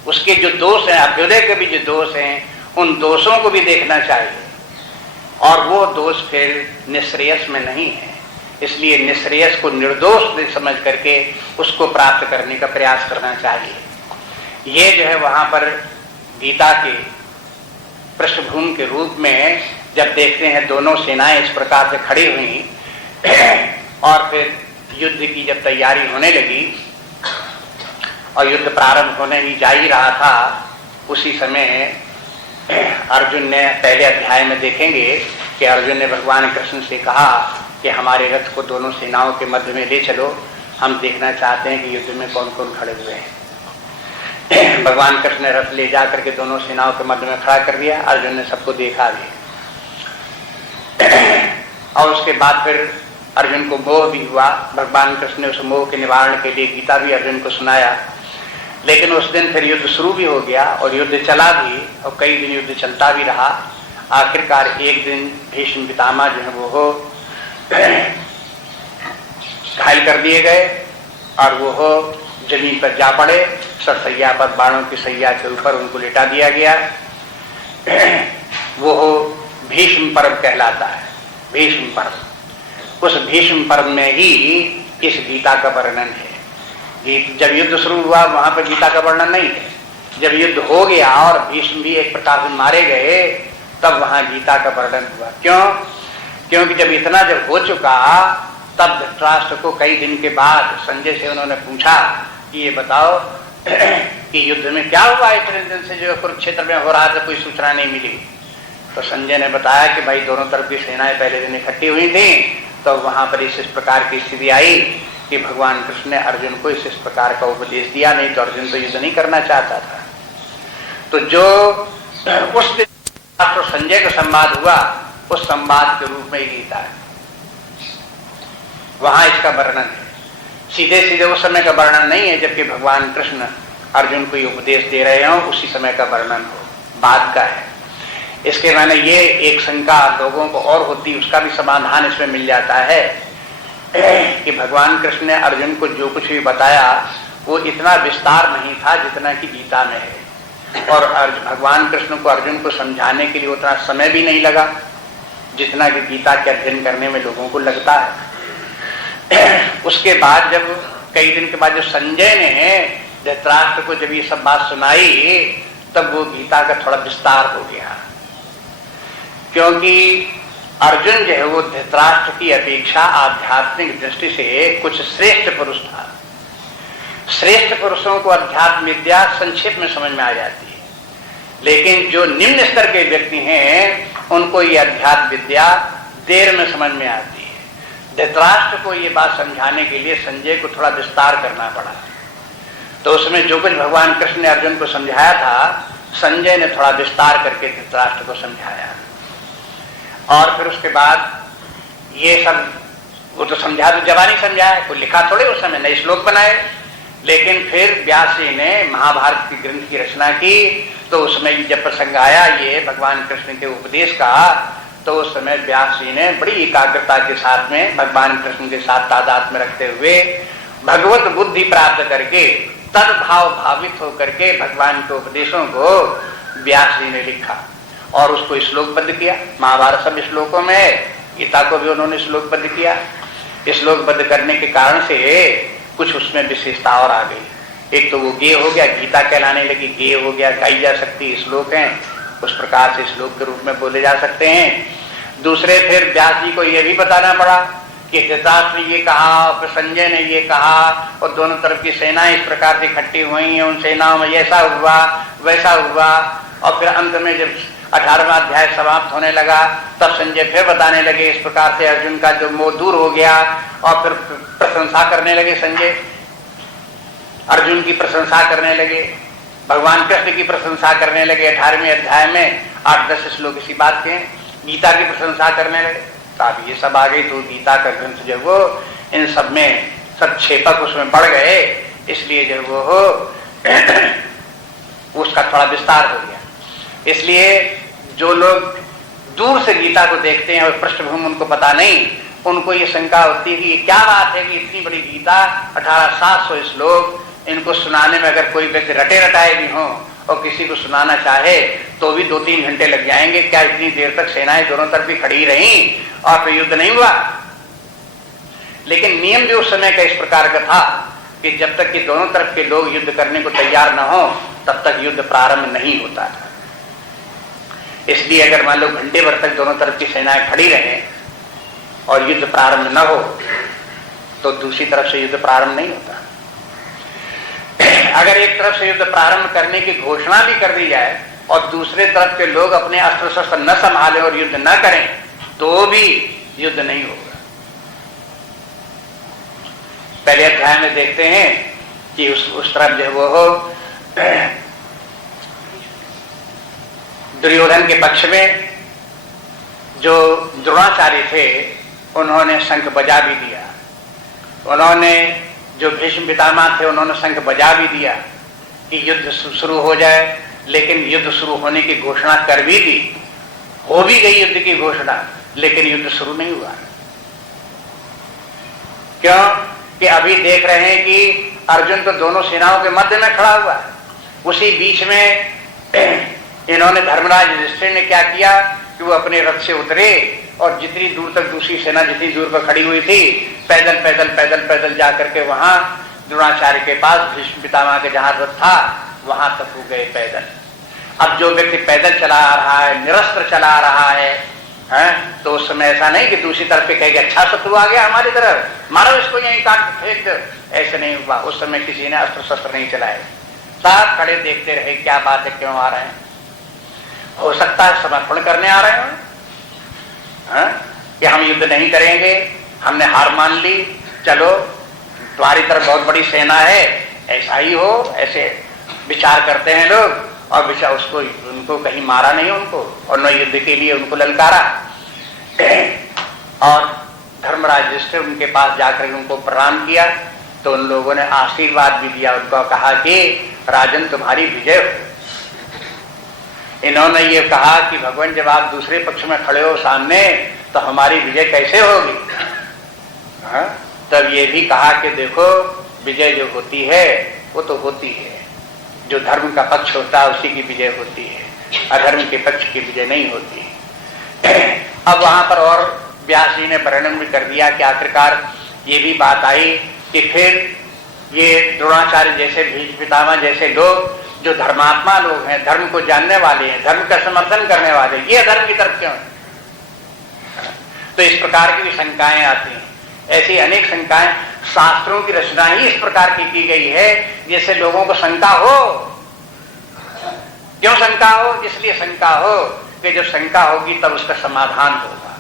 उसके जो दोष हैं, अभ्युदय के भी जो दोष हैं, उन दोषों को भी देखना चाहिए और वो दोष फिर निःश्रेयस में नहीं है। इसलिए निःश्रेयस को निर्दोष समझ करके उसको प्राप्त करने का प्रयास करना चाहिए। ये जो है वहां पर गीता के पृष्ठभूमि के रूप में जब देखते हैं दोनों सेनाएं इस प्रकार से खड़ी हुई और फिर युद्ध की जब तैयारी होने लगी और युद्ध प्रारंभ होने ही जा ही रहा था, उसी समय अर्जुन ने पहले अध्याय में देखेंगे कि अर्जुन ने भगवान कृष्ण से कहा कि हमारे रथ को दोनों सेनाओं के मध्य में ले चलो, हम देखना चाहते हैं कि युद्ध में कौन कौन खड़े हुए हैं। भगवान कृष्ण ने रथ ले जाकर के दोनों सेनाओं के मध्य में खड़ा कर दिया, अर्जुन ने सबको देखा भी और उसके बाद फिर अर्जुन को मोह भी हुआ। भगवान कृष्ण ने उस मोह के निवारण के लिए गीता भी अर्जुन को सुनाया। लेकिन उस दिन फिर युद्ध शुरू भी हो गया और युद्ध चला भी और कई दिन युद्ध चलता भी रहा। आखिरकार एक दिन भीष्म पितामह जो है वो घायल कर दिए गए और वो जमीन पर जा पड़े, सरसैया पर बाणों की सैया के ऊपर उनको लिटा दिया गया। वो भीष्म पर्व कहलाता है, भीष्म पर्व। उस भीष्म पर्व में ही इस गीता का वर्णन है। जब युद्ध शुरू हुआ वहां पर गीता का वर्णन नहीं है, जब युद्ध हो गया और भीष्म भी एक प्रकार से मारे गए तब वहां गीता का वर्णन हुआ। क्यों? क्योंकि जब इतना जब हो चुका तब धृतराष्ट्र को कई दिन के बाद संजय से उन्होंने पूछा कि ये बताओ कि युद्ध में क्या हुआ, इतने दिन से जो कुरुक्षेत्र में हो रहा था कोई सूचना नहीं मिली। तो संजय ने बताया कि भाई दोनों तरफ की सेनाएं पहले दिन इकट्ठी हुई थी, तो वहां पर इस प्रकार की स्थिति आई कि भगवान कृष्ण ने अर्जुन को इस प्रकार का उपदेश दिया, नहीं तो अर्जुन तो युद्ध नहीं करना चाहता था। तो जो उस दिन तो संजय का संवाद हुआ, उस संवाद के रूप में ही गीता है, वहां इसका वर्णन है। सीधे सीधे उस समय का वर्णन नहीं है जबकि भगवान कृष्ण अर्जुन को उपदेश दे रहे हो, उसी समय का वर्णन हो, बाद का है। इसके माने ये एक शंका लोगों को और होती, उसका भी समाधान इसमें मिल जाता है कि भगवान कृष्ण ने अर्जुन को जो कुछ भी बताया वो इतना विस्तार नहीं था जितना कि गीता में है, और भगवान कृष्ण को अर्जुन को समझाने के लिए उतना समय भी नहीं लगा जितना कि गीता के अध्ययन करने में लोगों को लगता है। उसके बाद जब कई दिन के बाद जब संजय ने धृतराष्ट्र को जब ये सब बात सुनाई तब वो गीता का थोड़ा विस्तार हो गया, क्योंकि अर्जुन जो है वो धृतराष्ट्र की अपेक्षा आध्यात्मिक दृष्टि से कुछ श्रेष्ठ पुरुष था। श्रेष्ठ पुरुषों को अध्यात्म विद्या संक्षेप में समझ में आ जाती है, लेकिन जो निम्न स्तर के व्यक्ति हैं उनको ये अध्यात्म विद्या देर में समझ में आती है। धृतराष्ट्र को ये बात समझाने के लिए संजय को थोड़ा विस्तार करना पड़ा, तो उसमें जो कुछ भगवान कृष्ण ने अर्जुन को समझाया था संजय ने थोड़ा विस्तार करके धृतराष्ट्र को समझाया। और फिर उसके बाद ये सब वो तो समझा, तो जवानी समझाया, कोई लिखा थोड़े उस समय, नए श्लोक बनाए, लेकिन फिर व्यास जी ने महाभारत की ग्रंथ की रचना की तो उसमें जब प्रसंग आया ये भगवान कृष्ण के उपदेश का, तो उस समय व्यास जी ने बड़ी एकाग्रता के साथ में भगवान कृष्ण के साथ तादाद में रखते हुए भगवत बुद्धि प्राप्त करके तद्भाव भावित होकर के भगवान के उपदेशों को व्यास जी ने लिखा और उसको श्लोकबद्ध किया। महाभारत सब श्लोकों में, गीता को भी उन्होंने श्लोकबद्ध किया। श्लोकबद्ध करने के कारण से कुछ उसमें विशेषता और आ गई। एक तो वो गेय हो गया, गीता कहलाने लगी, गेय हो गया, गाई जा सकती श्लोक हैं, उस प्रकार से श्लोक के रूप में बोले जा सकते हैं। दूसरे फिर व्यास जी को यह भी बताना पड़ा कि धृतराष्ट्र ने ये कहा, फिर संजय ने ये कहा, और दोनों तरफ की सेनाएं इस प्रकार से इकट्ठी हुई हैं, उन सेनाओं में ऐसा हुआ वैसा हुआ। और फिर अंत में जब 18वां अध्याय समाप्त होने लगा तब संजय फिर बताने लगे इस प्रकार से अर्जुन का जो मोह दूर हो गया, और फिर प्रशंसा करने लगे संजय, अर्जुन की प्रशंसा करने लगे, भगवान कृष्ण की प्रशंसा करने लगे। 18वें अध्याय में 8-10 श्लोक इसी बात के, गीता की प्रशंसा करने लगे। तो अब ये सब आ गई तो गीता का ग्रंथ जो वो इन सब में सब क्षेपक उसमें बढ़ गए, इसलिए जो वो हो उसका थोड़ा विस्तार हो गया। इसलिए जो लोग दूर से गीता को देखते हैं और पृष्ठभूमि उनको पता नहीं, उनको ये शंका होती है कि ये क्या बात है कि इतनी बड़ी गीता 18,700 श्लोक, इनको सुनाने में अगर कोई व्यक्ति रटे रटाए भी हो और किसी को सुनाना चाहे तो भी 2-3 घंटे लग जाएंगे। क्या इतनी देर तक सेनाएं दोनों तरफ भी खड़ी रहीं और फिर युद्ध नहीं हुआ? लेकिन नियम भी उस समय का इस प्रकार का था कि जब तक कि दोनों तरफ के लोग युद्ध करने को तैयार न हो तब तक युद्ध प्रारंभ नहीं होता था। इसलिए अगर मान लो घंटे भर तक दोनों तरफ की सेनाएं खड़ी रहें और युद्ध प्रारंभ न हो तो दूसरी तरफ से युद्ध प्रारंभ नहीं होता। अगर एक तरफ से युद्ध प्रारंभ करने की घोषणा भी कर दी जाए और दूसरे तरफ के लोग अपने अस्त्र शस्त्र न संभालें और युद्ध न करें तो भी युद्ध नहीं होगा। पहले अध्याय में देखते हैं कि उस तरफ जो वो हो दुर्योधन के पक्ष में जो द्रोणाचार्य थे उन्होंने शंख बजा भी दिया, उन्होंने जो भीष्म पितामह थे उन्होंने शंख बजा भी दिया कि युद्ध शुरू हो जाए, लेकिन युद्ध शुरू होने की घोषणा कर भी दी, हो भी गई युद्ध की घोषणा, लेकिन युद्ध शुरू नहीं हुआ। क्यों? कि अभी देख रहे हैं कि अर्जुन तो दोनों सेनाओं के मध्य में खड़ा हुआ है। उसी बीच में इन्होंने धर्मराज युधिष्ठिर ने क्या किया कि वो अपने रथ से उतरे और जितनी दूर तक दूसरी सेना जितनी दूर पर खड़ी हुई थी पैदल पैदल पैदल पैदल जा करके वहां द्रोणाचार्य के पास भीष्म पितामह के जहां रथ था वहां तक वो गए पैदल। अब जो व्यक्ति पैदल चला आ रहा है, निरस्त्र चला आ रहा है, तो उस समय ऐसा नहीं कि दूसरी तरफ पे कहेगा अच्छा शत्रु आ गया हमारी तरफ, मारो इसको यहीं काट फेंक दो, ऐसे नहीं हुआ। उस समय किसी ने अस्त्र शस्त्र नहीं चलाए, सब खड़े देखते रहे क्या बात है, क्यों आ रहे हैं। हो सकता है समर्पण करने आ रहे हो कि हम युद्ध नहीं करेंगे, हमने हार मान ली, चलो तुम्हारी तरफ बहुत बड़ी सेना है, ऐसा ही हो, ऐसे विचार करते हैं लोग। और विचार उसको उनको कहीं मारा नहीं उनको, और न युद्ध के लिए उनको ललकारा। और धर्मराज युधिष्ठिर उनके पास जाकर उनको प्रणाम किया तो उन लोगों ने आशीर्वाद भी दिया, उनको कहा कि राजन तुम्हारी विजय हो। इन्होंने ये कहा कि भगवान जब आप दूसरे पक्ष में खड़े हो सामने तो हमारी विजय कैसे होगी? हाँ? तब ये भी कहा कि देखो विजय जो होती है वो तो होती है, जो धर्म का पक्ष होता है उसी की विजय होती है, अधर्म के पक्ष की विजय नहीं होती है। अब वहां पर और व्यास जी ने वर्णन भी कर दिया कि आखिरकार ये भी बात आई कि फिर ये द्रोणाचार्य जैसे भीष्म पितामह जैसे लोग जो धर्मात्मा लोग हैं, धर्म को जानने वाले हैं, धर्म का समर्थन करने वाले, ये अधर्म की तरफ क्यों है? तो इस प्रकार की भी शंकाएं आती हैं। ऐसी अनेक शंकाएं, शास्त्रों की रचना ही इस प्रकार की गई है जैसे लोगों को शंका हो। क्यों शंका हो? इसलिए शंका हो कि जब शंका होगी तब उसका समाधान होगा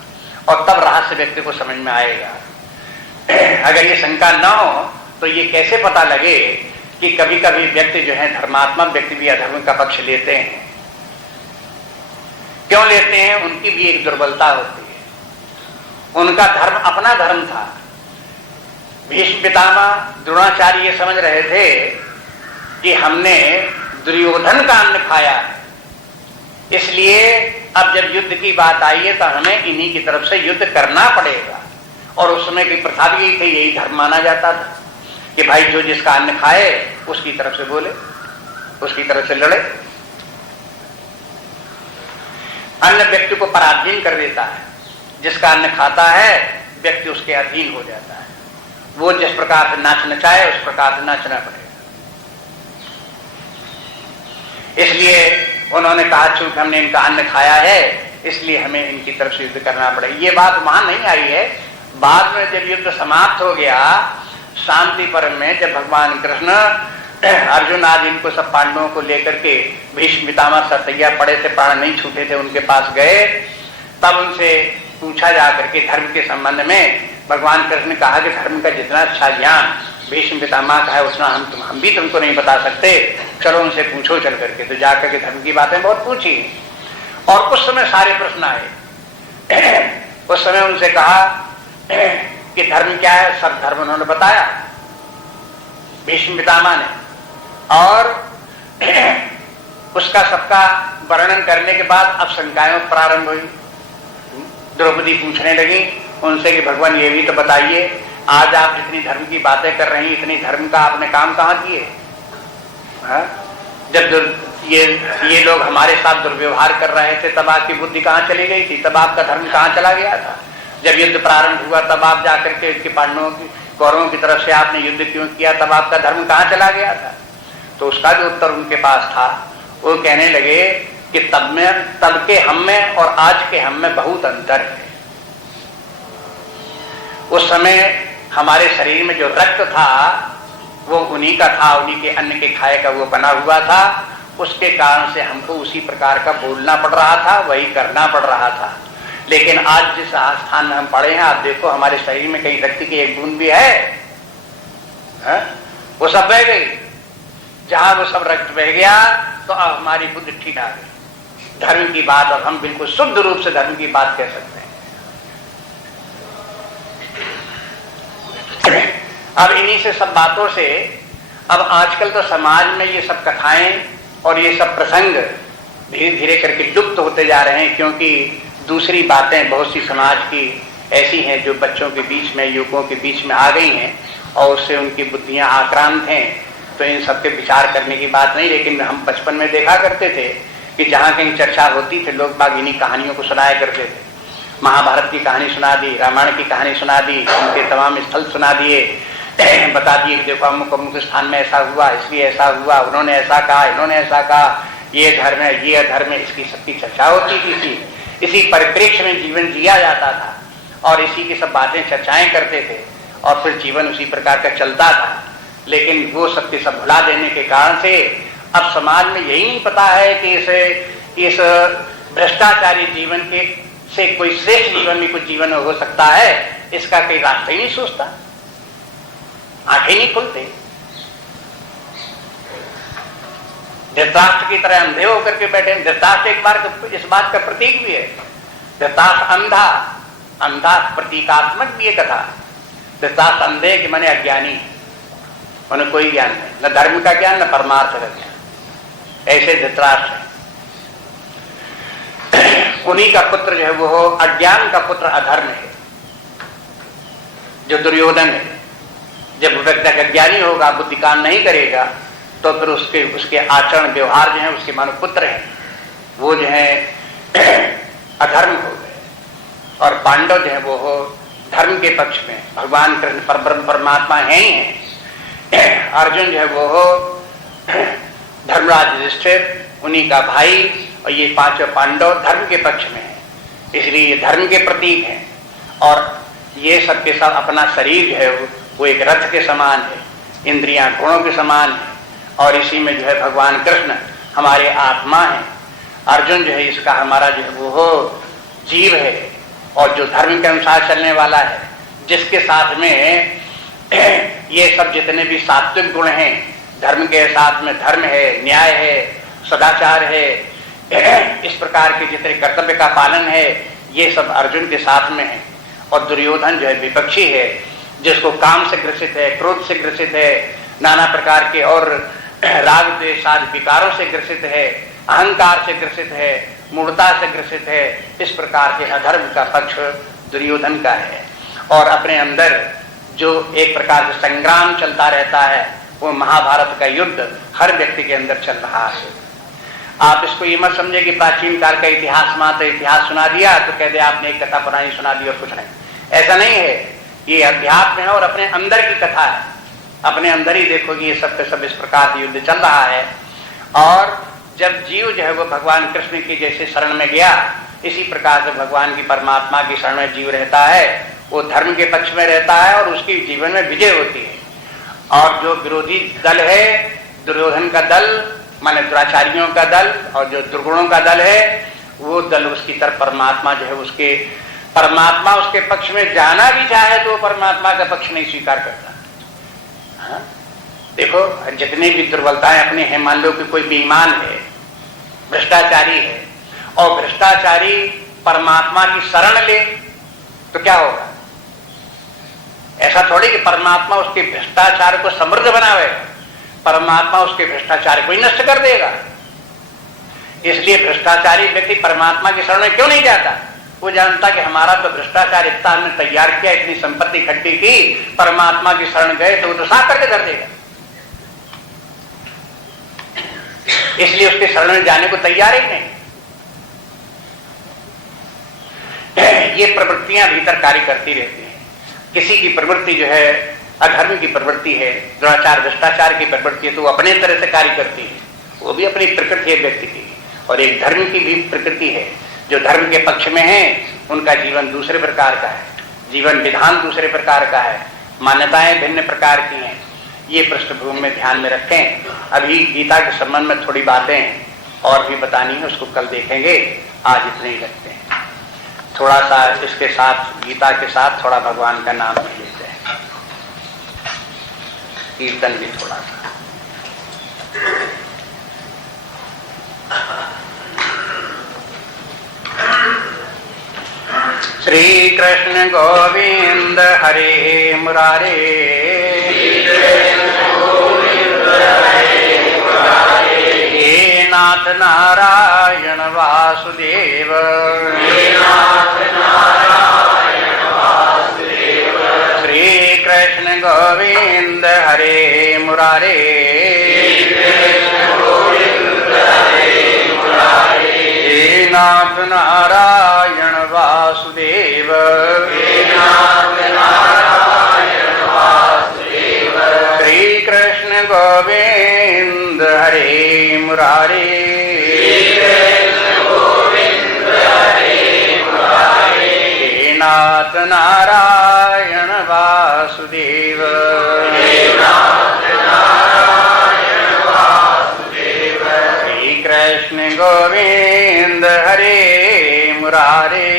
और तब रहस्य व्यक्ति को समझ में आएगा। अगर ये शंका न हो तो ये कैसे पता लगे कि कभी कभी व्यक्ति जो है धर्मात्मा व्यक्ति भी अधर्म का पक्ष लेते हैं। क्यों लेते हैं? उनकी भी एक दुर्बलता होती है, उनका धर्म अपना धर्म था। भीष्म पितामह द्रोणाचार्य ये समझ रहे थे कि हमने दुर्योधन का अन्न खाया, इसलिए अब जब युद्ध की बात आई है तो हमें इन्हीं की तरफ से युद्ध करना पड़ेगा। और उस समय की प्रथा भी यही थी, यही धर्म माना जाता था कि भाई जो जिसका अन्न खाए उसकी तरफ से बोले, उसकी तरफ से लड़े। अन्न व्यक्ति को पराधीन कर देता है, जिसका अन्न खाता है व्यक्ति उसके अधीन हो जाता है। वो जिस प्रकार से नाच नचाए उस प्रकार से नाचना पड़ेगा। इसलिए उन्होंने कहा चूंकि हमने इनका अन्न खाया है इसलिए हमें इनकी तरफ से युद्ध करना पड़ेगा। ये बात वहां नहीं आई है, बाद में जब युद्ध समाप्त हो गया शांति पर्व में, जब भगवान कृष्ण अर्जुन आदि इनको सब पांडवों को लेकर के भीष्म पितामह सरसैया पड़े थे, प्राण नहीं छूटे थे, उनके पास गए, तब उनसे पूछा जाकर के धर्म के संबंध में भगवान कृष्ण ने कहा कि धर्म का जितना अच्छा ज्ञान भीष्म पितामह का है उतना हम भी तुमको नहीं बता सकते, चलो उनसे पूछो चल करके। तो जाकर के धर्म की बातें बहुत पूछी और उस समय सारे प्रश्न आए। उस समय उनसे कहा कि धर्म क्या है, सब धर्म उन्होंने बताया भीष्म पितामह ने। और उसका सबका वर्णन करने के बाद अब शंकाएं प्रारंभ हुई। द्रौपदी पूछने लगी उनसे कि भगवान ये भी तो बताइए, आज आप जितनी धर्म की बातें कर रही, इतनी धर्म का आपने काम कहां किए? जब ये लोग हमारे साथ दुर्व्यवहार कर रहे थे तब आपकी बुद्धि कहां चली गई थी, तब आपका धर्म कहां चला गया था? जब युद्ध प्रारंभ हुआ तब आप जाकर के इनके पांडवों की कौरवों की तरफ से आपने युद्ध क्यों किया, तब आपका धर्म कहां चला गया था? तो उसका जो उत्तर उनके पास था वो कहने लगे कि तब के हम में और आज के हम में बहुत अंतर है। उस समय हमारे शरीर में जो रक्त था वो उन्हीं का था, उन्हीं के अन्न के खाए का वो बना हुआ था, उसके कारण से हमको उसी प्रकार का बोलना पड़ रहा था, वही करना पड़ रहा था। लेकिन आज जिस स्थान में हम पड़े हैं, आप देखो हमारे शरीर में कहीं रक्त की एक बूंद भी है? वो सब बह गई। जहां वो सब रक्त बह गया तो अब हमारी बुद्धि ठीक आ गई। धर्म की बात अब हम बिल्कुल शुद्ध रूप से धर्म की बात कह सकते हैं। अब इन्हीं से सब बातों से अब आजकल तो समाज में ये सब कथाएं और ये सब प्रसंग धीरे धीरे करके लुप्त होते जा रहे हैं, क्योंकि दूसरी बातें बहुत सी समाज की ऐसी हैं जो बच्चों के बीच में, युवकों के बीच में आ गई हैं और उससे उनकी बुद्धियां आक्रांत हैं। तो इन सब पे विचार करने की बात नहीं, लेकिन हम बचपन में देखा करते थे कि जहाँ कहीं चर्चा होती थी लोग बाग इन्हीं कहानियों को सुनाया करते थे। महाभारत की कहानी सुना दी, रामायण की कहानी सुना दी, उनके तमाम स्थल सुना दिए, बता दिए कि देखो अमुक अमुक स्थान में ऐसा हुआ, इसलिए ऐसा हुआ, उन्होंने ऐसा कहा, इन्होंने ऐसा कहा, ये धर्म है, ये अधर्म है, इसकी सबकी चर्चा होती थी। इसी परिप्रेक्ष्य में जीवन जिया जाता था और इसी की सब बातें चर्चाएं करते थे और फिर जीवन उसी प्रकार का चलता था। लेकिन वो सबके सब भुला देने के कारण से अब समाज में यही नहीं पता है कि इस भ्रष्टाचारी जीवन के से कोई श्रेष्ठ जीवन में कुछ जीवन हो सकता है, इसका कोई रास्ता ही नहीं सोचता, आंखें नहीं खुलते। धृतराष्ट्र की तरह अंधे होकर के बैठे। धृतराष्ट्र एक बार इस बात का प्रतीक भी है। धृतराष्ट्र अंधा प्रतीकात्मक भी है कथा। धृतराष्ट्र अंधे कि माने अज्ञानी, माने कोई ज्ञान नहीं, न धर्म का ज्ञान न परमार्थ का ज्ञान, ऐसे धृतराष्ट्र। उन्हीं का पुत्र जो है वो अज्ञान का पुत्र अधर्म है, जो दुर्योधन है। जब व्यक्ति अज्ञानी होगा, बुद्धि काम नहीं करेगा, तो फिर उसके आचरण व्यवहार जो है उसके मानो पुत्र हैं, वो जो है अधर्म हो गए। और पांडव जो है वो धर्म के पक्ष में, भगवान कृष्ण परमात्मा है ही है। अर्जुन जो है वो धर्मराज युधिष्ठिर, उन्हीं का भाई, और ये पांचों पांडव धर्म के पक्ष में है, इसलिए ये धर्म के प्रतीक हैं। और ये सबके सब अपना शरीर जो है वो एक रथ के समान है, इंद्रियां गुणों के समान है, और इसी में जो है भगवान कृष्ण हमारे आत्मा है। अर्जुन जो है इसका हमारा जो है वो जीव है, और जो धर्म के अनुसार चलने वाला है, जिसके साथ में ये सब जितने भी सात्विक गुण हैं, धर्म के साथ में धर्म है, न्याय है, सदाचार है, इस प्रकार के जितने कर्तव्य का पालन है, ये सब अर्जुन के साथ में है। और दुर्योधन जो है विपक्षी है, जिसको काम से ग्रसित है, क्रोध से ग्रसित है, नाना प्रकार के और राग द्वेष आदि विकारों से ग्रसित है, अहंकार से ग्रसित है, मूढ़ता से ग्रसित है। इस प्रकार के अधर्म का पक्ष दुर्योधन का है। और अपने अंदर जो एक प्रकार से संग्राम चलता रहता है, वो महाभारत का युद्ध हर व्यक्ति के अंदर चल रहा है। आप इसको ये मत समझे कि प्राचीन काल का इतिहास मात्र इतिहास सुना दिया तो कह दे आपने एक कथा पुरानी सुना दी और कुछ नहीं, ऐसा नहीं है। ये अध्यात्म है और अपने अंदर की कथा है। अपने अंदर ही देखोगे ये सब के सब इस प्रकार से युद्ध चल रहा है। और जब जीव जो है वो भगवान कृष्ण की जैसे शरण में गया, इसी प्रकार से भगवान की परमात्मा की शरण में जीव रहता है, वो धर्म के पक्ष में रहता है और उसकी जीवन में विजय होती है। और जो विरोधी दल है, दुर्योधन का दल माने दुराचारियों का दल, और जो दुर्गुणों का दल है, वो दल उसकी तरफ परमात्मा जो है उसके परमात्मा उसके पक्ष में जाना भी चाहे तो परमात्मा का पक्ष नहीं स्वीकार करता। हाँ? देखो जितनी भी दुर्बलताएं अपने हैं, मान लो कि कोई बेईमान है, भ्रष्टाचारी है, और भ्रष्टाचारी परमात्मा की शरण ले तो क्या होगा? ऐसा थोड़ी कि परमात्मा उसके भ्रष्टाचार को समृद्ध बनावे, परमात्मा उसके भ्रष्टाचार को ही नष्ट कर देगा। इसलिए भ्रष्टाचारी व्यक्ति परमात्मा की शरण में क्यों नहीं जाता? वो जानता कि हमारा तो भ्रष्टाचार इतना हमने तैयार किया, इतनी संपत्ति इकट्ठी की, परमात्मा की शरण गए तो वो तो साफ करके धर देगा। इसलिए उसके शरण में जाने को तैयार ही नहीं। ये प्रवृत्तियां भीतर कार्य करती रहती हैं। किसी की प्रवृत्ति जो है अधर्म की प्रवृत्ति है, दुराचार भ्रष्टाचार की प्रवृत्ति है, तो वो अपने तरह से कार्य करती है, वो भी अपनी प्रकृति है व्यक्ति की। और एक धर्म की भी प्रकृति है, जो धर्म के पक्ष में है उनका जीवन दूसरे प्रकार का है, जीवन विधान दूसरे प्रकार का है, मान्यताएं भिन्न प्रकार की हैं। ये पृष्ठभूमि में ध्यान में रखें। अभी गीता के संबंध में थोड़ी बातें और भी बतानी है, उसको कल देखेंगे। आज इतने ही रखते हैं। थोड़ा सा इसके साथ, गीता के साथ थोड़ा भगवान का नाम भी लेते हैं, कीर्तन भी थोड़ा सा। श्री कृष्ण गोविंद हरे मुरारे, हे नाथ नारायण वासुदेव, श्री कृष्ण गोविंद हरे मुरारे, हे नाथ नारायण वासुदेव, श्री कृष्ण गोविंद हरे मुरारे, हे नाथ नारायण वासुदेव, श्री कृष्ण गोविंद हरे मुरारे,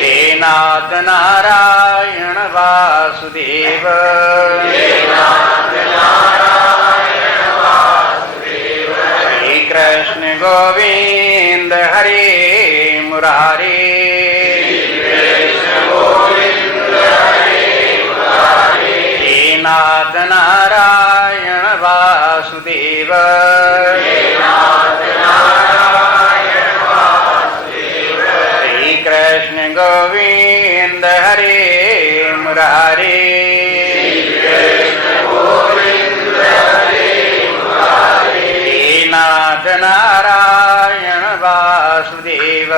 हे नाथ नारायण वासुदेव, श्री कृष्ण गोविंद हरे मुरारे, हे नाथ नारायण वासुदेव, वासुदेव श्री कृष्ण गोविंद हरे मुरारे नाथ नारायण वासुदेव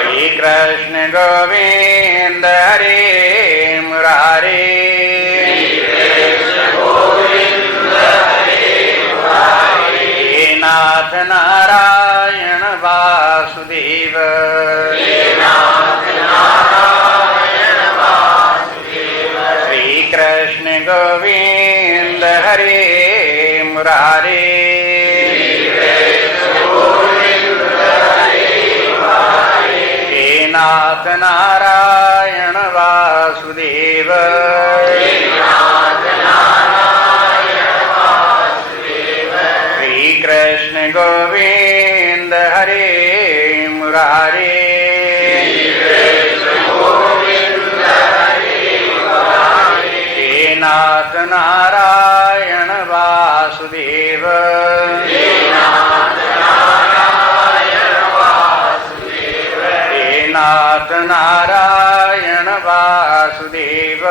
श्री कृष्ण गोविंद हरे मुरारे नाथ नारायण वासुदेव कृष्ण गोविंद हरे मुरारे हे नाथ नारायण वासुदेव श्री कृष्ण गोविंद हरे मुरारे नाथ नारायण वासुदेव हे नाथ नारायण वासुदेव